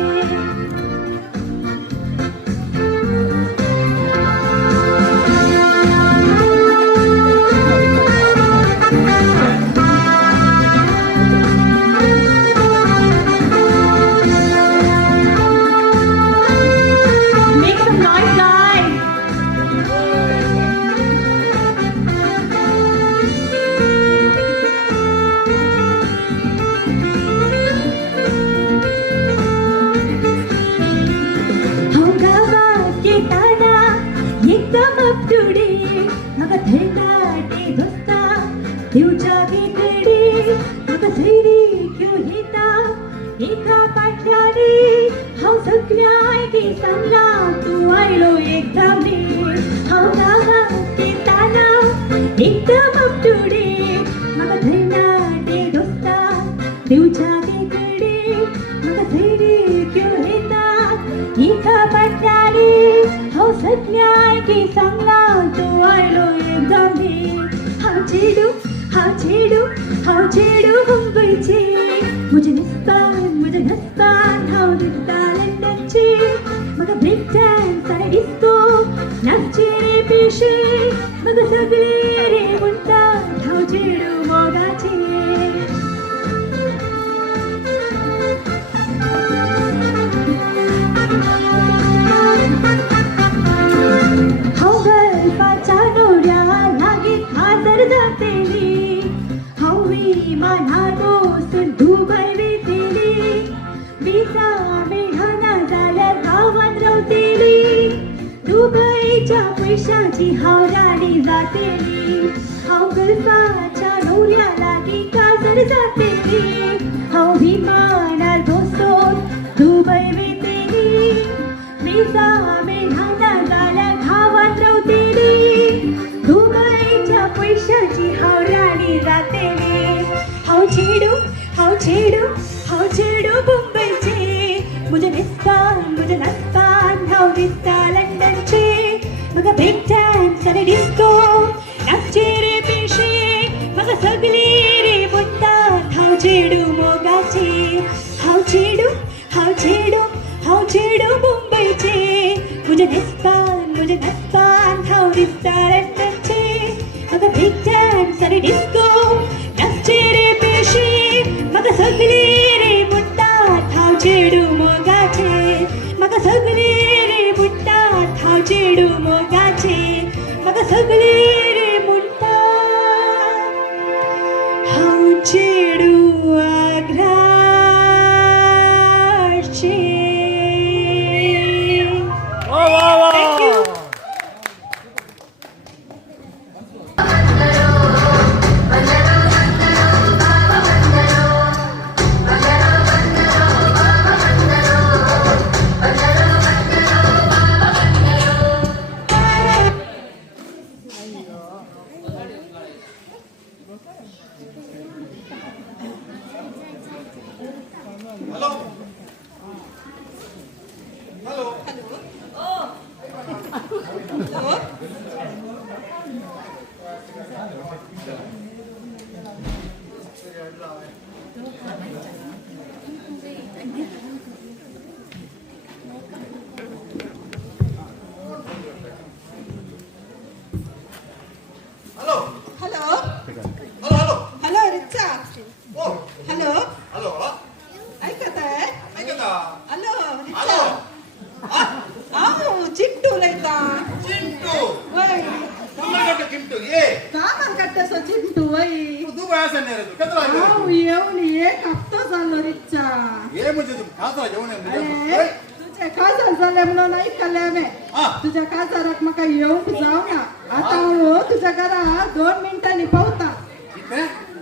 तुझ्या काजाराक म्हाका येवंक जावना आता हांव तुझ्या घरा 2 मिनटांनी पावता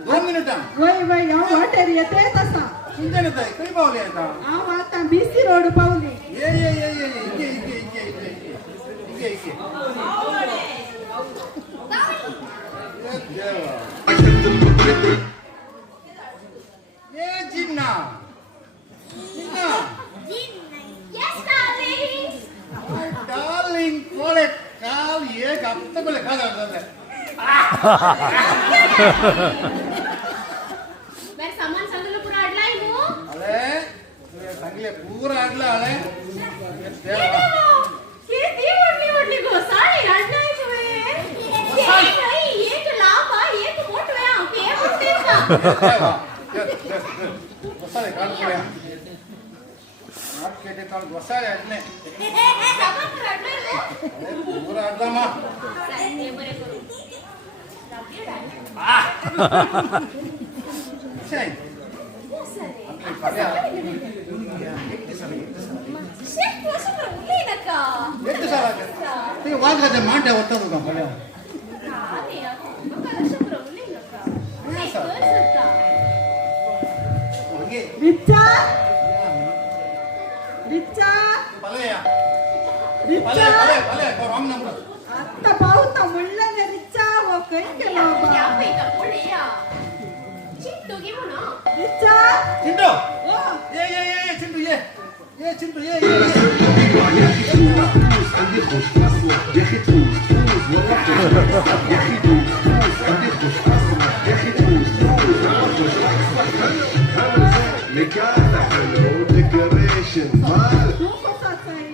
2 मिनिटां वय वय हांव वाटेर येतेच आसा तुमच्या खंय पावले आता हांव आता BC रोड पावली ये ये ये ये इके इके इके इके इके इके ये जिन्ना जिन्ना Yes, darling. डार्लिंग कोळे काल एक हप्ता पहिले खा झालं सामान सांगलं पुरा अडलाय मो अरे तुला सांगले पूर आडला आले किती मोठी गो साडी अडलाय तुम्ही एक लांब एक मोठं आहे के म्हणते का बसाले काढ पड्या आठ केटे काढ बसाले आडले सामान अडलाय पूर आडला मा बरे करू ते वाघाच्या मांड्या होता तुका पड्या रिचा रिचा रिचा आता पाहता म्हणलं ना रिचा व काही केलं बाबा रिचा चिंटू ये चिंटू ये चिंटू ये तू कसाच आहे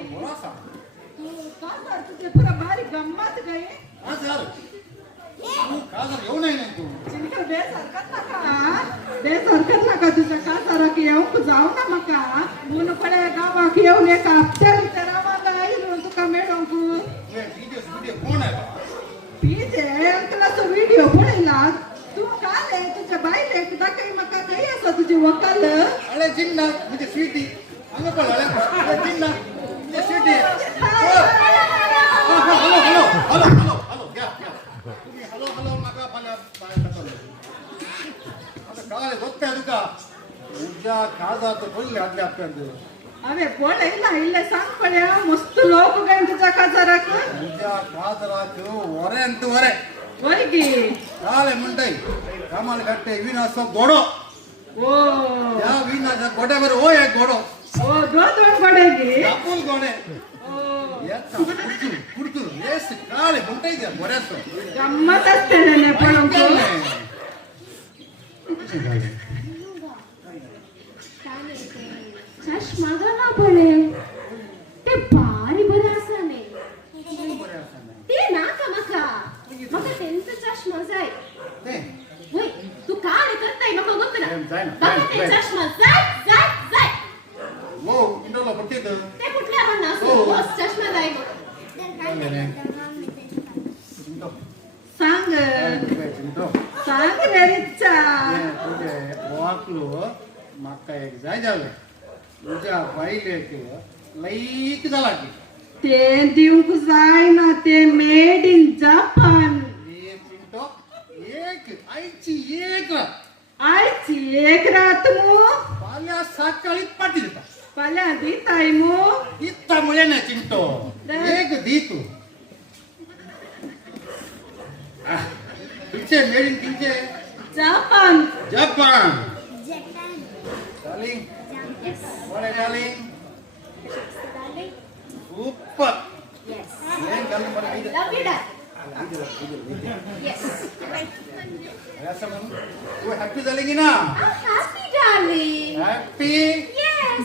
तू का कर तुझे पुरा भारी गंमत गई येऊ नाही तू चिंटू बेसारखत नका तुझ्या का सारा की येऊ जाऊ ना मका मुन पडे गावाक येऊन एका हप्त्या विचारा मागा येऊन तुका मेळोंकू कोण आहे पीजे तुला तो व्हिडिओ पडला तू काले तुझ्या बाईले एकदा काही मका काही असं तुझी वकाल अरे जिन्ना म्हणजे स्वीटी अंग पण अरे जिन्ना म्हणजे स्वीटी हॅलो घ्या तुम्ही हॅलो नका मला आता काय ಗೊತ್ತಾ तुका उद्या खाजात बोलले आदल्या हप्त्यात अरे बोल ಇಲ್ಲ सांग पड्या मस्त लोक गए तुझ्या खासदाराक उद्या खासदाराक वरे अंत वरे होय की काले म्हणताय कामाला काढते विनास गोडो ओ या विनाच्या गोड्यावर ओ एक गोडो ओ दोन गोडे की आपण गोडे ओ याचा कुडकुर रेस काले म्हणताय त्या गोड्यात गम्मत असते ना पण चष्मा घाला पडे ते भारी बरं असा नाही ते ना का मका त्यांचा चष्मा जाय होय तू काय करताय मका गोत ना बघा ते चष्मा जाय वो इंडोला पडते ते कुठल्या म्हणणं असो बस चष्मा जाय सांग सांग रे रिचा वाकलो म्हाका एक जाय जाले तुझ्या बाईले लाईक झाला की ते दिवक जाय ना ते मेड इन जपान एक आईची एक आयची एक रात मो पाल्या सकाळी पाठी देता पाल्या दिताय मो इत्ता मुळे ना चिंटो एक दी तू तुझे मेड इन किंचे Japan Japan darling what a darling super yes love you dad yes तू हॅपी झाली की ना happy darling happy yes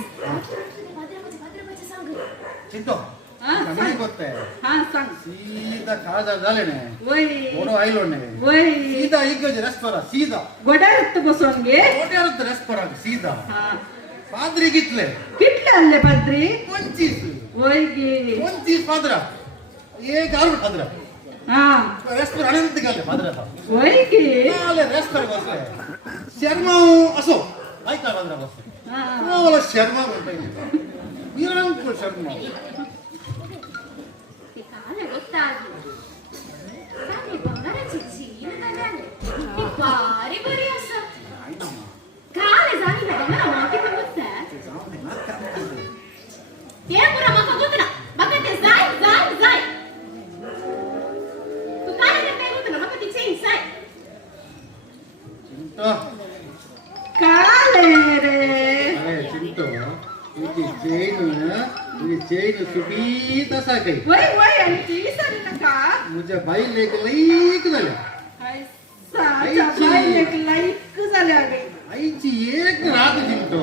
Chinto नाही बोलते हा सांग सीधा खाजा झाले नाही वय गोडो आईलो नाही वय सीधा इगज रेस्टोरा सीधा गोड्यात बसून गे गोड्यात रेस्टोरा सीधा हा पादरी घेतले कितले आणले पाद्री 25 वय गे 25 पादरा एक आरू पादरा हा रेस्टोरा आनंद गेले पादरा वय गे आले रेस्टोरा बसले शर्मा असो ऐका पादरा बसले हा मला शर्मा बोलतोय निरंकुश शर्मा ते काले ಗೊತ್ತಾಗಿ साने बंगाराची चीन झाले ती भारी बरी असं काले जाणी ना बंगारा मोठी पण गोष्ट ते पुरा मका गोत ना बघा ते जाय तू काले ते पे गोत ना मका ती चेंज जाय चिंटो काले रे अरे चिंटो तुझी चेन सुबीत असा काही वय वय आणि ती सरी नका तुझ्या बाई लेक लाईक झाल्या साच्या बायलेक लाईक झाल्या गे आईची एक रात चिंतो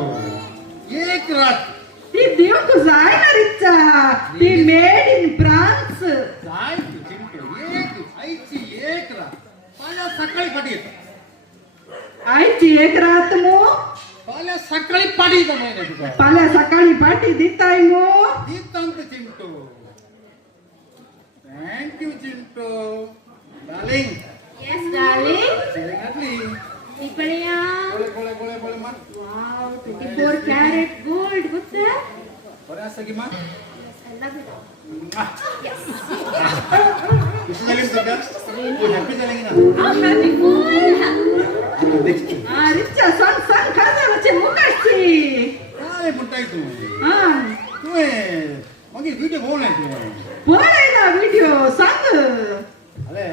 एक रात ती देवक जाय ना रिचा ती मेड इन फ्रान्स जाय तू चिंतो एक आईची एक रात पाल्या सकाळी पाठी येतात आईची एक रात मो पाल्या सकाळी पाठी येतात माहिती तुका पाल्या सकाळी पाठी दिताय मो दीप्तांत चिंटो थँक्यू चिंटो डार्लिंग Yes, darling. घातली इकडे या. गोळे गोळे गोळे मार Wow, 24 karat gold. What's that? बरं असं की मार I love it. कशी झाली सध्या हॅपी झाली की ना Oh, happy full. नेक्स्ट हा रिचा सांग सांग खाजाराचे मुकाची काय म्हणताय तू हा तू मग व्हिडिओ बोल नाही तू बोलाय ना व्हिडिओ सांग अरे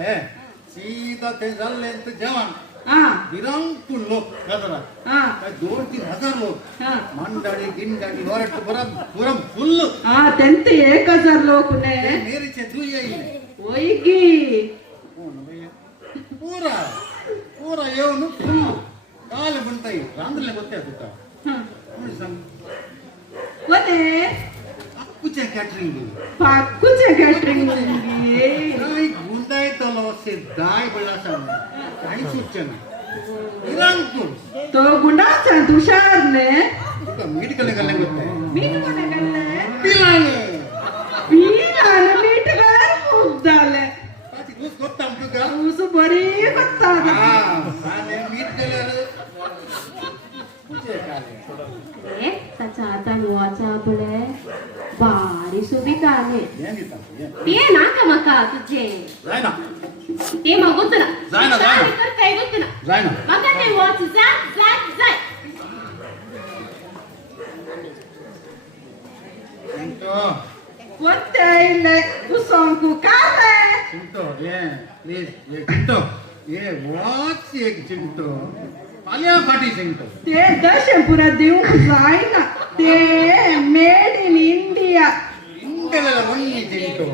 सीधा ते झाले ते जेवण हा विरांकुळ लोक गजरा हा काय 2-3 हजार लोक हा मांडाडी गिंडाडी वरट परम पुरम फुल्ल हा त्यांचे 1000 लोक ने मेरीचे दुई येईल होईगी कोण भैया पुरा पुरा येऊन फुल्ल काल म्हणताय रांधले बोलते तुका कोण सांग कोणे अक्कूच्या कॅटरिंग पाकुचे कॅटरिंग काय गुंडाय तलो से दाय बळा सांग काही सूचना विरांकुळ तो गुंडाचा तुषार ने तुका मीठ कले गल्ले बोलते मीठ कोणे गल्ले पिलाने पीला मीठ गल्ले मुद्दाले काची दूस गोत्ता तुका उस बरी बत्ता साने मीठ कले Eh, tacata nuaca boleh. Bari subikane. ये नीता ये Dia naka maka tuje. जाय ना Dia mau gutna. जाय ना जाय ना Kar kai gutna. जाय ना Maka te wat zat. चिंटो कोणत्या इले तू सांगू काले चिंटो ये प्लीज ये चिंटो ये वॉच एक चिंटो पालिया पाटी चिंटो ते दशपुरा देऊ जाय ना ते मेड इन इंडिया इंडियाला वन्नी चिंटो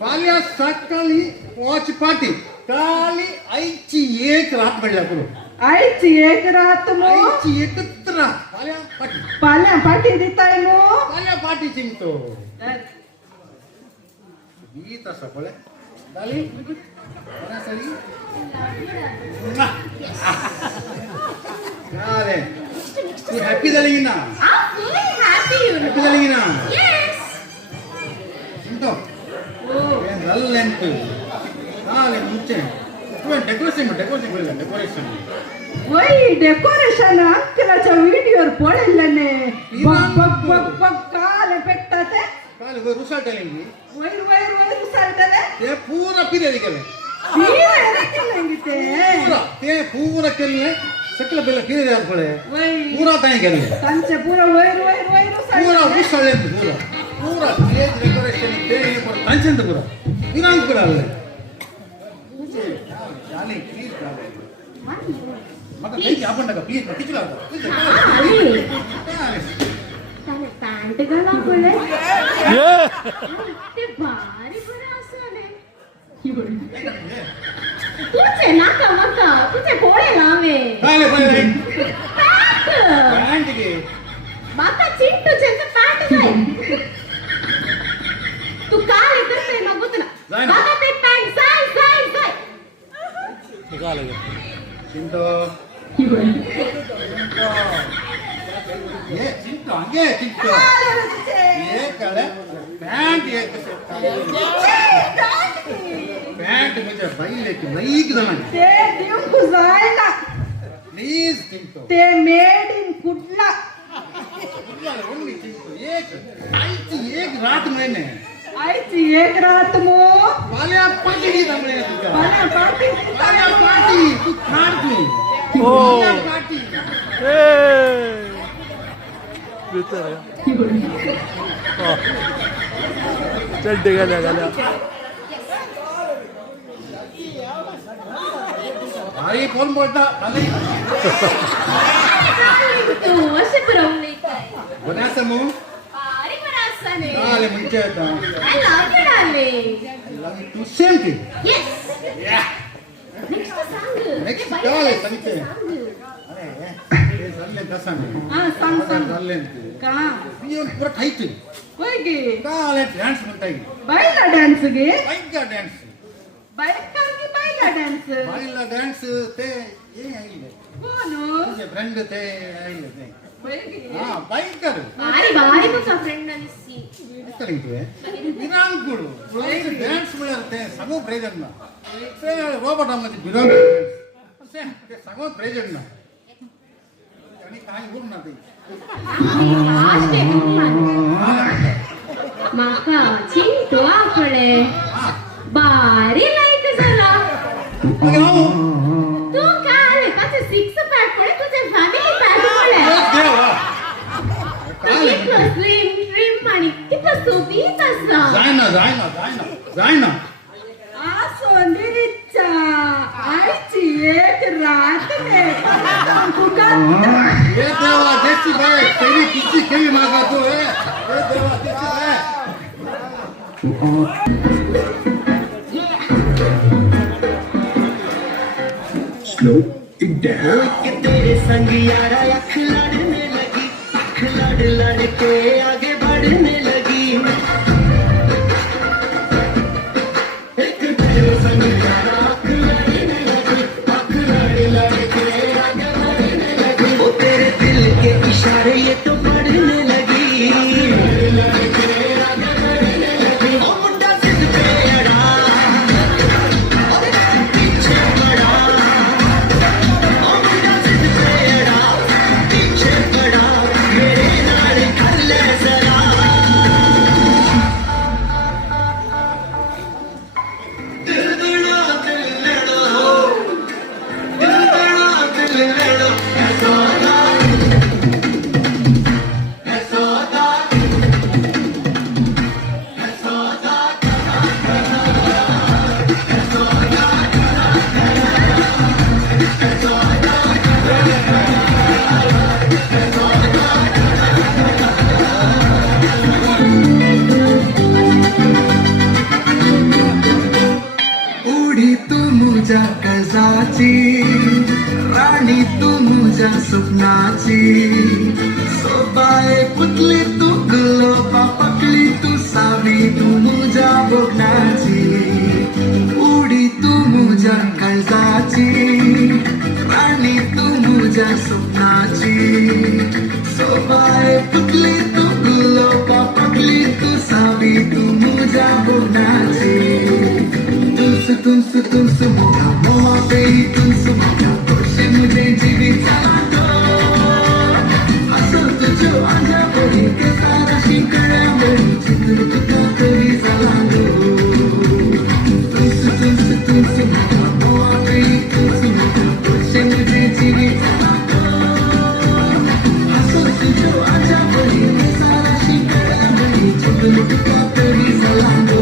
पालिया सकाळी वॉच पाटी काली आईची एक रात पडल्या करू आईची एक रात मो आईची एकत्र रात पालिया पाटी पाल्या पाठी देताय मो पालिया पाटी चिंटो गीत असं बोले डाली बना सही अरे तू हॅपी झाली की ना I'm fully happy, you happy know. झाली की ना Yes. चिंटो ಏನ್ ಅಲ್ಲೆಂತು ನಾಳೆ ಮುಂಚೆ ಡೆಕೋರೇಷನ್ वय डेकोरेशन अंकलाच्या व्हिडिओवर पडलेले बग बग बग बग काले पेटतात ಕಾಲು ರುಸಾಲ್ಟ್ ಅಲ್ಲಿ वैर वैर वैर सारटले ते पूरा पिरेदी केले केले पूरा केले सकल बेला पिरेदी आदपळे वय पूरा ताई केले त्यांचे पुरा वैर वैर वैर पूरा उसाळे पूरा स्टेज डेकोरेशन ते तांचंत पूरा विरांग पूरा आले जाने प्लीज जाने मग काही आपण नका प्लीज मग किती त्याने पॅन्ट घालावले ते भारी बरं असले तुझे नाका मका तुझे पोळे लावे काय पहिले पॅन्ट पॅन्ट घे माका चिंटूचे पॅन्ट जाय तू काल येतस नाही मग गुतना जाय ना. माका ते पॅन्ट जाय जाय जाय चिंटो ये चिंटो हंगे चिंटो ये कळे पॅन्ट ये पॅन्ट म्हणजे बाईले की लाईक जमान ते देऊ जायला प्लीज चिंटो ते मेड इन कुडला ओनली चिंटो एक आईची एक रात महिने आईची एक रात मो पाल्या पाटी जमले तुझ्या पाल्या पाठी पाल्या पाटी तू खाड तू पाल्या पाटी चड्डे घाल्या घाल्या भाई कोण बोलता खाली तू असे पुरवले बनास मग भारी बरं असले आले म्हणजे आता I love it, Ale. लागी तू सेम की नेक्स्ट सांग नेक्स्ट काय सांगते अरे हे चालले कसा हा सांग सांग चालले का पिऊन पुरा खायचं होय गे का आले डान्स म्हणता येईल बायला डान्स गे बाईका डान्स बायका की बायला डान्स बाईला डान्स ते हे आहे कोण तुझे फ्रेंड ते आहे ते होय गे हा बाईकर अरे बारी तुझा फ्रेंड आणि सी करेंगे तू विरांकुड डान्स मिळालं ते सगळं प्रेझेंट ना ते रोबोटामध्ये विरांग ते सगळं प्रेझेंट ना आणि काही होत ना ते माका चिंतो आपले बारी लाईक झाला तू काय माझे 6 पॅक मुळे तुझे फॅमिली पॅक मुळे कितलं स्लिम ट्रिम आणि कितलं सोबीत असला जाय ना आ सोंदरीच्या आईची एक रात ने ये देवा देसी बाय तेरी किसी केली मागा तो हे देवा देसी बाय Slow it down. कि तेरे संग यारा अख लड़ के आगे बढ़ने लगी एक तेरे संग यारा अख लड़ के आगे बढ़ने लगी वो तेरे दिल के इशारे ये तो बढ़ने लगी ओ मुंडा जिद पे अड़ा पीछे पड़ा उडी तू मुझ्या कजाची राणी तू मुझ्या स्वप्नाची सोबाए पुतली तू गुलोबा पकली तू सावली तू मुझ्या बोगनाची उडी तू मुझ्या कजाची राणी तू मुझ्या स्वप्नाची सोबाए पुतली तू गुलोबा पकली तू सावली तू मुझ्या बोगनाची तुमसे मोरा मोआ पे तुमसे मोरा खुशी मुझे जीवी चला दो असं तुझं आजा बरी के सारा शिकण्या बरी चित्र तुका तरी चला दो तुमसे मोरा मोआ पे तुमसे मोरा खुशी मुझे जीवी चला दो असं तुझं आजा बरी के सारा शिकण्या बरी चित्र तुका तरी चला दो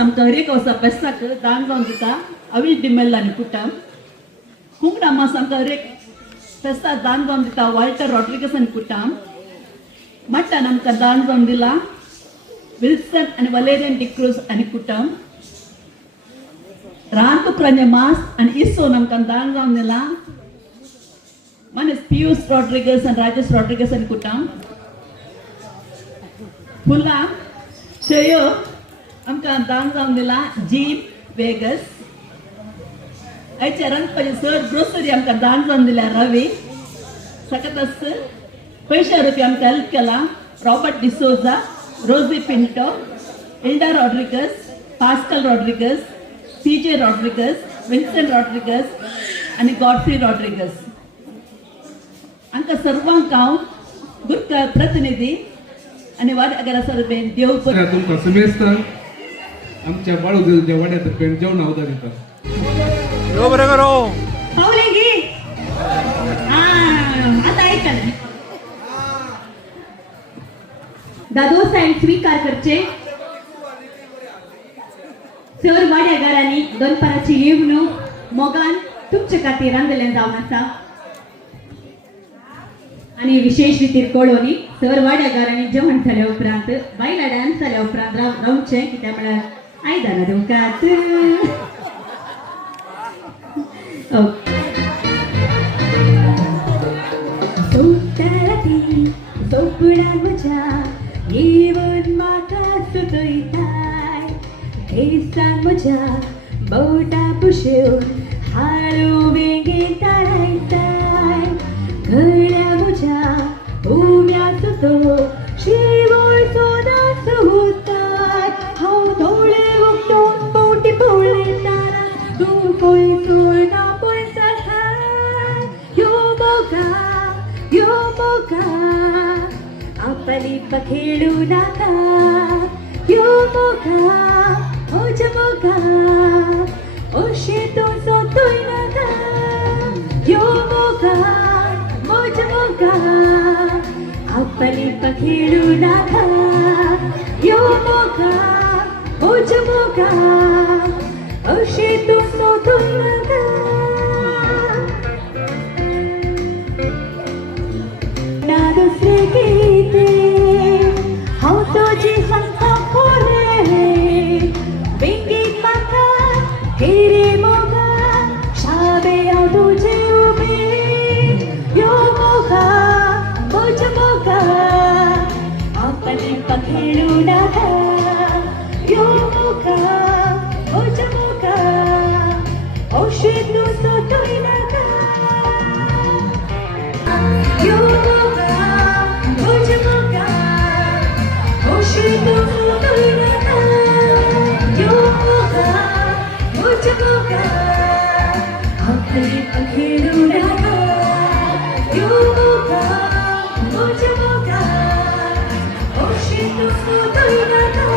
आमकां हरेक वर्सा बेस्ताक दान जावन दिता अवील डिमेल्लानी कुटाम कुंगडा मास आमकां हरेक फेस्ताक दान जावन दिता वाल्टर रॉड्रिगसन कुटाम मट्टान आमकां दान जावन दिला विल्सन आनी वलेरियन डिक्रूज आनी कुटाम रांतुक्रांचे मास आनी इस्सोन आमकां दान जावन दिला मानेस पियूस रॉड्रिगस आनी राजेश रॉड्रिगस आनी कुटाम फुलां शेयो आमकां दान जावन दिला जीप वेगस आयच्या रांदपाचे सर ग्रोसरी आमकां दान जावन दिल्या रवी सकतस पयशे रुपया आमकां हेल्प केला रॉबर्ट डिसोजा रोजी पिंटो इल्डा रॉड्रिगस पास्कल रॉड्रिगस सीजे रॉड्रिगस विन्सेंट रॉड्रिगस आनी गॉडफ्री रॉड्रिगस आमकां सर्वांक हांव गुरकार प्रतिनिधी आनी वाड्यागारा सरबेन देव तुमकां समेस्तान आमच्या बाळूच्या वाड्यातर्फे जेवण आवदा दिता पावले गे आता ऐकलं दादो साहेब स्वीकार करचे सर वाड्यागारांनी दनपाराची येवणूक मोगान तुमचे खातीर रांदलें जावन आसा आणि विशेष रितीर कळोनी सर वाड्यागारांनी जेवण जाल्या उपरांत बायला डान्स जाल्या उपरांत रावचें कित्याक म्हळ्यार आयदनां दिवंकात सोपणा म्हज्या येवन म्हाका सुतयताय केसांक म्हज्या बोटां पुशेवन हाळू बेगीन ताळयताय गळ्या म्हज्या उम्या सुतो शिवोय सोदा सोताय हांव दोळे उगडून बोटी पळयताना तूं पळयतोय ना पळयता यो मोगा आपली खेळू नाका यो मोगा म्हज्या मोगा अशें तूं सोदूय नाका यो मोगा म्हज्या मोगा आपली खेळू नाका यो मोगा म्हज्या मोगा अशें तूं सोदूय नाका ना दुसरे गीते हांव तुजी सांगता खोले बेगीन म्हाका हेरे मोगा शाबे हांव तुजे उबे यो मोगा म्हज्या मोगा आपली खेळू नाका यो मोगा म्हज्या Moga Oshinu sotoinaka Yoga Ojamoga Oshinu sotoinaka Yoga Ojamoga Akari akhirunaka Yoga Ojamoga Oshinu sotoinaka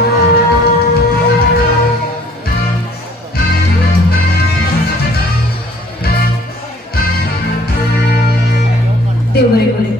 Deore बोले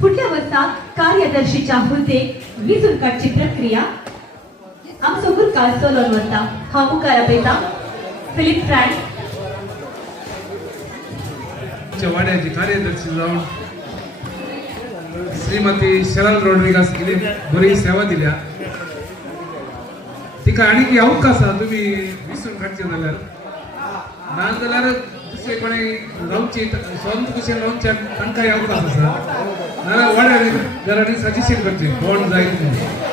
पुढल्या वर्षात कार्यदर्शीच्या हुद्देक विजून काडची प्रक्रिया आमचो गुरकार चलोन वता हांव मुखार आपयता फिलिप फ्रँक वाड्याची कार्यदर्शी जाऊन श्रीमती शरण रॉड्रिगास गेली बरी सेवा दिल्या तिका आनीक येवंक आसा तुमी विसरून काडचे जाल्यार ना जाल्यार दुसरे कोणी लावची स्वंत कशें लावच्या तांकां येवंक आसा नाल्यार वाड्यार घरांनी सजेशन करची कोण जायत म्हणून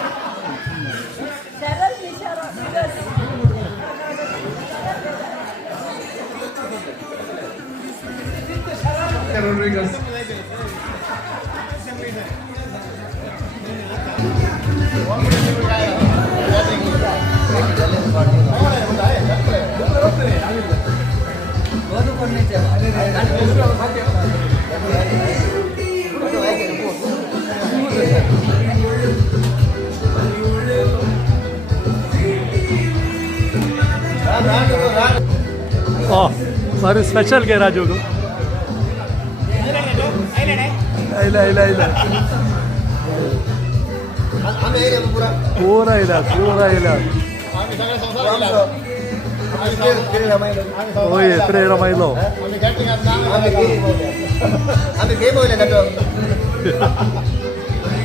Rodriguez. Oh, very special ke Raju ko. Ila. Pura ila. Oh yeah, 3 Ramailo. Ame game hoile gato.